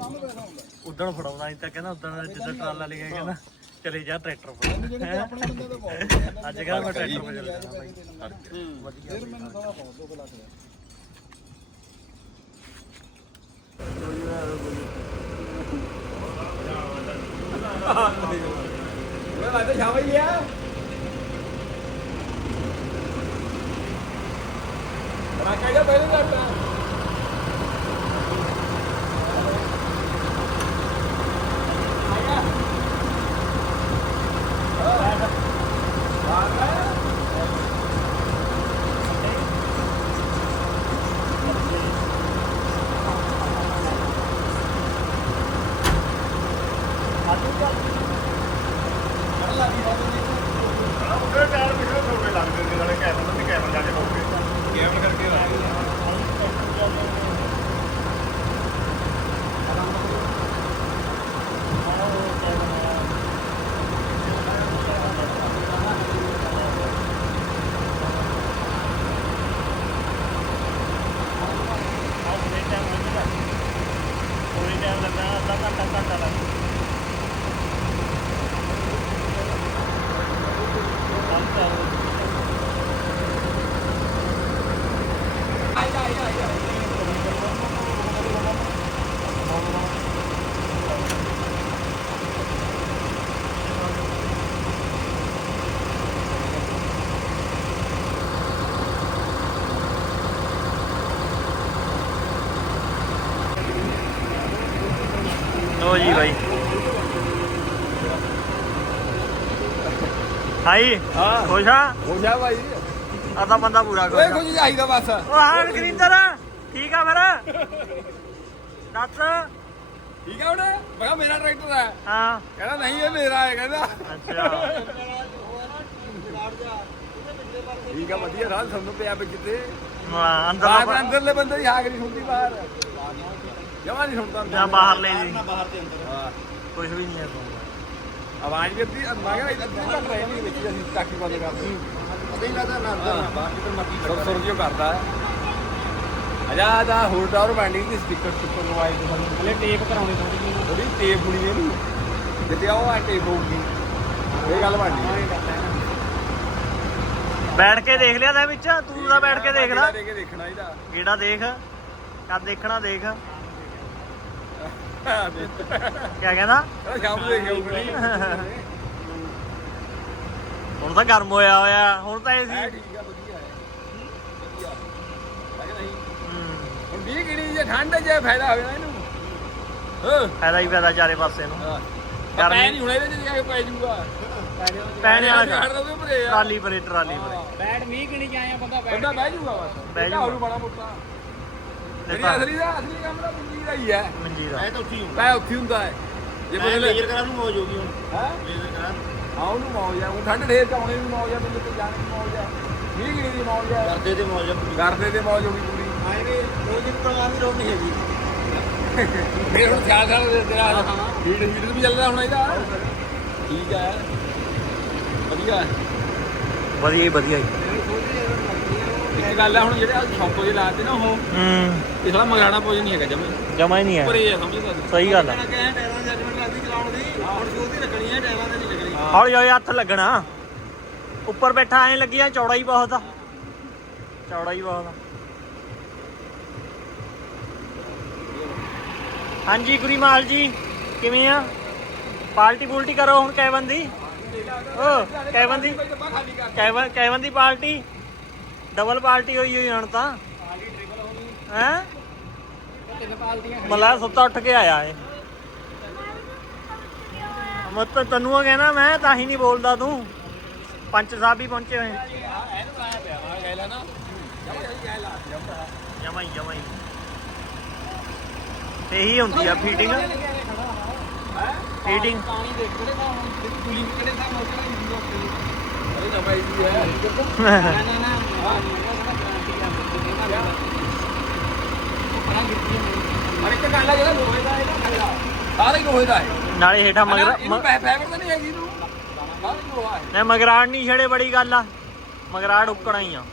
ਉਦੋਂ ਫੜਾਉਣਾ ਸੀ ਤਾਂ ਕਹਿੰਦਾ ਉਦੋਂ ਜਿੱਦਾਂ ਟਰਾਲਾ ਲੈ ਗਿਆ ਕਹਿੰਦਾ ਚਲੇ ਜਾ ਟਰੈਕਟਰ ਪਰ ਆਪਣੇ ਬੰਦੇ ਦਾ ਬਹੁਤ ਅੱਜ ਕਹਿੰਦਾ ਮੈਂ ਟਰੈਕਟਰ ਪਰ ਚੱਲ ਜਾਣਾ ਬਾਈ। ਫਿਰ ਮੈਨੂੰ ਥੋੜਾ ਬਹੁਤ ਦੁੱਖ ਲੱਗਦਾ ਮੈਂ ਕਹਿੰਦਾ ਪਹਿਲੇ ਕਰਦਾ ਕੋਈ ਟਾਈਮ ਲੱਗਾ ਅੱਧਾ ਘੰਟਾ ਘੰਟਾ ਲੱਗਾ ਲੋ ਜੀ ਬਾਈ ਹਾਈ ਹਾਂ। ਖੁਸ਼ ਆ? ਹੋ ਜਾ ਭਾਈ। ਆ ਤਾਂ ਬੰਦਾ ਪੂਰਾ ਓਏ ਖੁਸ਼ ਕੁਝ ਚਾਹੀਦਾ ਬਸ। ਆ ਉਹ ਹਾਂ ਗਰਿੰਦਰ ਠੀਕ ਆ ਫਿਰ? ਦੱਸ ਠੀਕ ਹੈ ਹੁਣ? ਮੈਂ ਕਿਹਾ ਮੇਰਾ ਟਰੈਕਟਰ ਹੈ। ਹਾਂ। ਕਹਿੰਦਾ ਨਹੀਂ ਇਹ ਮੇਰਾ ਹੈ ਕਹਿੰਦਾ। ਅੱਛਾ। ਠੀਕ ਆ ਵਧੀਆ ਰਾਹ ਸਾਨੂੰ ਪਿਆ ਵਿੱਚ ਤੇ। ਹਾਂ, ਅੰਦਰ ਬਾਹਰ ਦਾ ਅੰਦਰਲੇ ਬੰਦੇ ਦੀ ਹਾਕ ਨਹੀਂ ਸੁਣਦੀ ਬਾਹਰ। ਜਮਾ ਨਹੀਂ ਸੁਣਦਾ ਜਾਂ ਬਾਹਰ ਲੈ ਜੀ ਬਾਹਰ ਤੇ ਅੰਦਰ ਹਾਂ। ਕੁਝ ਵੀ ਨਹੀਂ ਹੈ ਆਵਾਜ਼ ਵੀ ਅੱਧੀ ਮੈਂ ਕਿਹਾ ਅੱਧੀ ਘੱਟ ਰਹੇ ਨਹੀਂ ਵਿੱਚ ਅਸੀਂ ਟਾਕੀ ਬੰਦ ਕਰਦੇ ਨਹੀਂ ਲੱਗਦਾ ਨਾ ਅੰਦਰ ਬਾਹਰ ਕਿਤੇ ਮੱਕੀ ਸੁਰ ਸੁਰ ਜਿਹਾ ਕਰਦਾ ਅਜਾ ਦਾ ਹੋਰ ਟਾਵਰ ਬੈਂਡਿੰਗ ਦੀ ਸਟicker ਸੁਪਰ ਲਵਾਈ ਤੇ ਸਾਨੂੰ ਹਲੇ ਟੇਪ ਕਰਾਉਣੀ ਥੋੜੀ ਜਿਹੀ ਥੋੜੀ ਟੇਪ ਹੁਣੀ ਇਹਨੂੰ ਜਿੱਤੇ ਆਓ ਆ ਟੇਪ ਹੋਊਗੀ। ਇਹ ਗੱਲ ਬਣਨੀ ਬੈਠ ਕੇ ਦੇਖ ਲਿਆ ਤਾਂ ਵਿੱਚ ਤੂੰ ਤਾਂ ਬੈਠ ਕੇ ਦੇਖ ਲੈ। ਕੇ ਦੇਖਣਾ ਇਹਦਾ। ਕਿਹੜਾ ਦੇਖ? ਕਦ ਦੇਖਣਾ ਦੇਖ? ਕਿਆ ਕਹਿੰਦਾ? ਸ਼ਾਮ ਨੂੰ ਦੇਖਿਓ ਬੜੀ ਹੁਣ ਤਾਂ ਗਰਮ ਹੋਇਆ ਹੋਇਆ ਹੁਣ ਤਾਂ ਏਸੀ ਹੈ ਠੀਕ ਆ ਵਧੀਆ ਹੈ। ਵਧੀਆ। ਹੈ ਕਿ ਨਹੀਂ? ਹੁਣ 20 ਕਿਹੜੀ ਜੇ ਠੰਡ ਜੇ ਫਾਇਦਾ ਹੋ ਜਾਣਾ ਇਹਨੂੰ। ਹਾਂ। ਫਾਇਦਾ ਹੀ ਫਾਇਦਾ ਚਾਰੇ ਪਾਸੇ ਨੂੰ? ਪੈ ਗਰਮੀ ਨਹੀਂ ਹੁਣ ਇਹਦੇ ਚ ਜਾ ਕੇ ਪੈ ਜਾਊਗਾ ਪੈਣੇ ਵਾਲਾ ਹਟ ਦੋ ਭਰੇ ਆ। ਟਰਾਲੀ ਪਰੇ ਟਰਾਲੀ ਪਰੇ ਬੈਟ ਮੀਂਹ ਕਿਣੀ ਚ ਆਇਆ ਬੰਦਾ ਬੈਠ ਬੰਦਾ ਬਹਿ ਜਾਊਗਾ ਬਸ। ਬਹਿ ਜਾਊਗਾ ਜਾਊਗਾ। ਬੜਾ ਮੋਟਾ। ਤੇ ਜਿਹੜੀ ਤਾਂ ਅਸਲੀ ਦਾ ਅਸਲੀ ਕੰਮ ਦਾ ਮੰਜੀ ਦਾ ਹੀ ਹੈ। ਮੰਜੀ ਦਾ। ਪੈ ਉੱਥੇ ਹੁੰਦਾ ਹੈ। ਜੇ ਬੰਦੇ ਲੇਜ਼ਰ ਕਰਾ ਨੂੰ ਮੌਜ ਹੋ ਗਈ ਹੁਣ। ਹੈ? ਲੇਜ਼ਰ ਕਰਾ ਹਾਂ ਉਹਨੂੰ ਮੌਜ ਆ। ਉਹ ਠੰਡ ਢੇਰ ਚ ਆਉਣੇ ਨੂੰ ਮੌਜ ਆ ਮੈਨੂੰ ਤੇ ਜਾਣੇ ਨੂੰ ਮੌਜ ਆ। 20 ਕਿਹੜੀ ਦੀ ਮੌਜ ਆ। ਕਰਦੇ ਤੇ ਮੌਜ ਕਰਦੇ ਤੇ ਮੌਜ ਹੋ ਗਈ ਪੂਰੀ। ਆਏ ਨੇ ਉਹ ਜਿੰਨ ਕੋਲ ਆ ਵੀ ਰੋਕ ਨਹੀਂ ਹੈਗੀ। ਫਿਰ ਹੁਣ ਸਿਆਲ ਸਾਲ ਦੇ ਤੇਰਾ। ਹੀਟ ਹੀਟਰ ਵੀ ਚੱਲਦਾ ਹੁਣ ਇਹਦਾ। ਠੀਕ ਹੈ ਵਧੀਆ। ਵਧੀਆ ਹੀ ਵਧੀਆ ਹੀ। ਇੱਕ ਗੱਲ ਆ ਹੁਣ ਜਿਹੜੇ ਆ ਸ਼ੌਂਕੋ ਦੇ ਲਾਤੇ ਨਾ ਉਹ ਹੂੰ। ਇਹ ਸਾਲਾ ਮਗਰਾਣਾ ਪੋਜ ਨਹੀਂ ਹੈਗਾ ਜਮੇ। ਜਮਾ ਹੀ ਨਹੀਂ ਹੈ। ਪਰ ਇਹ ਸਮਝਦਾ ਸਹੀ ਗੱਲ ਆ। ਕਹਿ ਟਾਇਰਾਂ ਦੀ ਜੱਜਮੈਂਟ ਲੱਗਦੀ ਚਲਾਉਣ ਦੀ ਹੁਣ ਜੋ ਉਹਦੀ ਲੱਗਣੀ ਹੈ ਟਾਇਰਾਂ ਤੇ ਨਹੀਂ ਲੱਗਣੀ। ਹੌਲੀ ਹੌਲੀ ਹੱਥ ਲੱਗਣਾ। ਉੱਪਰ ਬੈਠਾ ਐ ਲੱਗਿਆ ਚੌੜਾ ਹੀ ਬਹੁਤ ਆ। ਚੌੜਾ ਹੀ ਬਹੁਤ ਆ। ਹਾਂਜੀ ਗੁਰੀਮਾਲ ਜੀ ਕਿਵੇਂ ਆ? ਪਾਰਟੀ ਪੂਲਟੀ ਕਰੋ ਹੁਣ ਕੈਵਨ ਦੀ। ਓ ਕੈਵਨ ਦੀ। ਕੈਵਨ ਕੈਵਨ ਦੀ ਪਾਰਟੀ ਡਬਲ ਪਾਰਟੀ ਹੋਈ ਹੋਈ ਹੁਣ ਤਾਂ। ਹੈ? ਮਲਾ ਸੁੱਤਾ ਉੱਠ ਕੇ ਆਇਆ ਏ। ਮੈਂ ਤਾਂ ਤੈਨੂੰ ਉਹ ਕਹਿਣਾ ਮੈਂ ਤਾਂ ਹੀ ਨਹੀਂ ਬੋਲਦਾ ਤੂੰ। ਪੰਚ ਸਾਹਿਬ ਵੀ ਪਹੁੰਚੇ ਹੋਏ। ਜਮਾਈ ਜਮਾਈ ਇਹੀ ਹੁੰਦੀ ਆ ਫੀਟਿੰਗ ਫੀਟਿੰਗ ਪਾਣੀ ਦੇਖ ਕਿਹੜੇ ਦਾ ਹੁਣ ਕੂਲਿੰਗ ਕਿਹੜੇ ਦਾ ਮੌਕਾ ਇੱਕ ਗੱਲ ਆ ਜਿਹੜਾ ਲੋਹੇ ਦਾ ਇਹਦਾ ਸਾਰਾ ਹੀ ਲੋਹੇ ਦਾ ਹੈ ਨਾਲੇ ਹੇਠਾਂ ਮਗਰ ਇਹਨੂੰ ਪੈ ਫਾਈਬਰ ਤਾਂ ਨਹੀਂ ਹੈਗੀ ਇਹਨੂੰ ਸਾਰਾ ਹੀ ਲੋਹਾ ਹੈ ਨੇ ਮਗਰਾੜ ਨਹੀਂ ਛੜੇ ਬੜੀ ਗੱਲ ਆ। ਮਗਰਾੜ ਉੱਕਣਾ ਹੀ ਆ।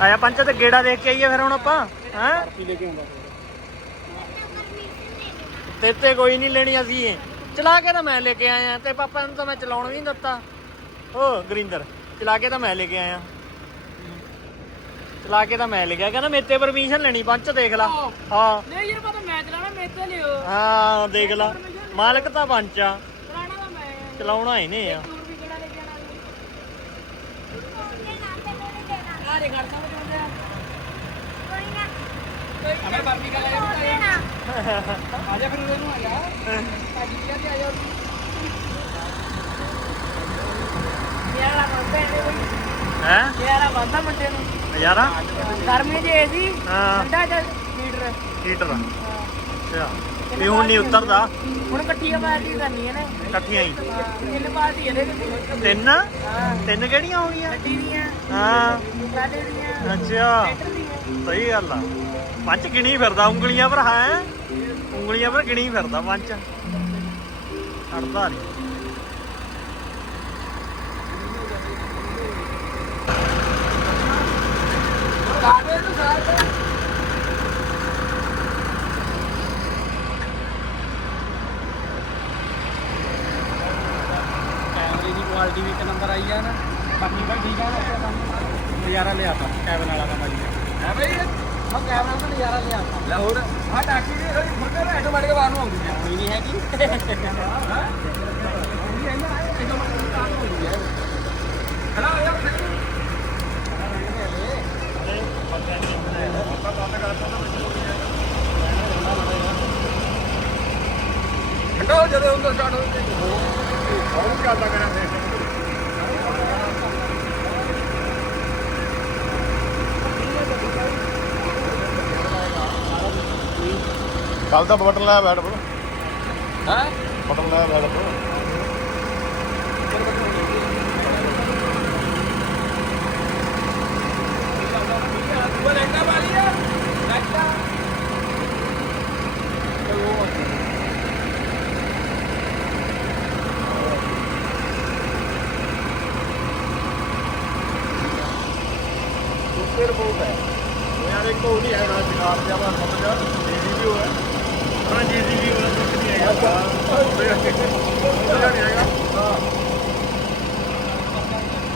ਆਇਆ ਪੰਚ ਤੇ ਗੇੜਾ ਦੇਖ ਕੇ ਆਈਏ ਫਿਰ ਹੁਣ ਆਪਾਂ ਹੈਂ? ਲੈ ਕੇ ਆਉਂਦਾ ਤੇਤੇ ਕੋਈ ਨਹੀਂ ਲੈਣੀ ਅਸੀਂ ਇਹ। ਚਲਾ ਕੇ ਤਾਂ ਮੈਂ ਲੈ ਕੇ ਆਇਆ ਤੇ ਪਾਪਾ ਨੂੰ ਤਾਂ ਮੈਂ ਚਲਾਉਣ ਵੀ ਨਹੀਂ ਦਿੱਤਾ। ਓ ਗਰਿੰਦਰ ਚਲਾ ਕੇ ਤਾਂ ਮੈਂ ਲੈ ਕੇ ਆਇਆ। ਚਲਾ ਕੇ ਤਾਂ ਮੈਂ ਲੈ ਗਿਆ ਕਹਿੰਦਾ ਮੇਤੇ ਪਰਮਿਸ਼ਨ ਲੈਣੀ ਪੰਚ ਦੇਖ ਲਾ। ਹਾਂ। ਲੈ ਯਾਰ ਪਤਾ ਮੈਂ ਚਲਾਣਾ ਮੇਤੇ ਲਿਓ। ਹਾਂ ਦੇਖ ਲਾ। ਮਾਲਕ ਤਾਂ ਪੰਚ ਆ। ਤਾਂ ਮੈਂ। ਚਲਾਉਣਾ ਹੀ ਨਹੀਂ ਆ। ਆ ਘਰ ਸਮਝ ਆ ਕੋਈ ਨਾ ਕੋਈ ਨਾ ਆ ਜਾ ਫਿਰ ਉਹਦੇ ਨੂੰ ਆ ਜਾ। ਭਾਜੀ ਕੀ ਤੇ ਆ ਜਾ ਯਾਰਾ ਬੰਦਾ ਇਹਦੇ ਕੋਈ। ਹੈ? ਯਾਰਾ ਬੰਦਾ ਮੁੰਡੇ ਨੂੰ। ਨਜ਼ਾਰਾ ਗਰਮੀ ਜੇ ਸੀ ਹਾਂ। ਠੰਡਾ ਚ ਲੀਟਰ ਹੀਟਰ ਅੱਛਾ। ਵੀ ਹੁਣ ਨਹੀਂ ਉਤਰਦਾ? ਹੁਣ ਇਕੱਠੀਆਂ ਪਾਰਟੀ ਕਰਨੀ ਹੈ ਨਾ। ਇਕੱਠੀਆਂ ਹੀ। ਹਾਂ, ਤਿੰਨ ਪਾਰਟੀ ਇਹਦੇ ਵਿੱਚ। ਤਿੰਨ? ਤਿੰਨ ਕਿਹੜੀਆਂ ਹੋਣੀਆਂ ਗੱਡੀ ਦੀਆਂ। ਹਾਂ। ਸਾਡੇ ਦੀਆਂ। ਅੱਛਾ। ਟਰੈਕਟਰ ਦੀਆਂ। ਸਹੀ ਗੱਲ ਆ। ਪੰਜ ਗਿਣੀ ਫਿਰਦਾ ਉਂਗਲੀਆਂ ਪਰ ਹੈ। ਉਂਗਲੀਆਂ ਪਰ ਗਿਣੀ ਫਿਰਦਾ ਪੰਜ। ਛੱਡਦਾ ਨਹੀਂ ਕੈਮਰੇ ਦੀ ਕੁਆਲਿਟੀ ਵੀ ਇੱਕ ਨੰਬਰ ਆਈ ਆ ਨਾ। ਬਾਕੀ ਤਾਂ ਠੀਕ ਆ ਨਾ ਕੰਮ ਨਜ਼ਾਰਾ ਲਿਆਤਾ ਕੈਮਰੇ ਵਾਲਾ ਕੰਮ ਆਈ ਹੈ ਬਈ। ਹਾਂ ਕੈਮਰਾ ਤੋਂ ਨਜ਼ਾਰਾ ਲਿਆਤਾ ਲੈ ਹੋਰ। ਆ ਟਾਕੀ ਦੀ ਥੋੜੀ ਫੁੱਟੇ ਨਾ ਆਟੋਮੈਟਿਕ ਬਾਹਰ ਨੂੰ ਆਉਂਦੀ ਹੈ ਨਹੀਂ ਹੈਗੀ। ਠੰਡਾ ਹੋ ਜਦੋਂ ਹੁੰਦਾ ਸਟਾਰਟ ਹੋ ਜਾਂਦੀ ਹੋਰ ਕੀ ਕਰਦਾ ਕਰਾਂਗੇ। ਕੱਲ ਤਾਂ ਬਟਨ ਲਾਇਆ ਬੈਠ ਬੋ ਹਾਂ? ਬਟਨ ਲਾਇਆ ਬੈਠ ਬੋ ਉਹ ਲੈਟਾ ਵਾਲੀ ਆ ਲੈਟਾ ਸੁਪਰ ਬੋਟ ਹੈ। ਉਹ ਯਾਰ ਇੱਕ ਉਹ ਨਹੀਂ ਹੈਗਾ ਸ਼ਿਕਾਰ ਜਿਹਾ ਵਾ ਸਮਝ ਜੀਡੀ ਵੀ ਹੋਇਆ ਹਾਂ ਜੀ ਜੀ ਵੀ ਉਹ ਕੁਝ ਨਹੀਂ ਹੈਗਾ ਉਹਦਾ ਨਹੀਂ ਹੈਗਾ।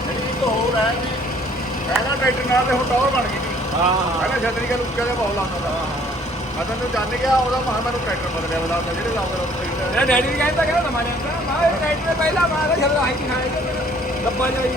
ਜਿਹੜੀ ਇੱਕ ਹੋਰ ਹੈ ਵੀ ਪਹਿਲਾਂ ਟਰੈਕਟਰ ਨਾਲ ਤੇ ਹੁਣ ਟੌਰ ਬਣ ਗਈ ਹਾਂ ਪਹਿਲਾਂ ਛਤਰੀ ਕਾ ਲੁੱਕਾ ਜਿਹਾ ਬਹੁਤ ਲਾਉਂਦਾ ਮੈਂ ਤੈਨੂੰ ਜਾਣ ਗਿਆ ਉਹਦਾ ਮਹਾ ਮੈਨੂੰ ਟਰੈਕਟਰ ਬਦਲਿਆ ਬਦਾ ਜਿਹੜੇ ਲਾਉਂਦੇ ਉਹ ਡੈਡੀ ਵੀ ਕਹਿੰਦਾ ਕਹਿੰਦਾ ਨਵਾਂ ਲਿਆਂਦਾ। ਮੈਂ ਇਹ ਟਰੈਕਟਰ ਪਹਿਲਾਂ ਮਾਰਦਾ ਜਦੋਂ ਆਈ ਨਹੀਂ ਖਾਏ ਡੱਬਾ ਜਾਈ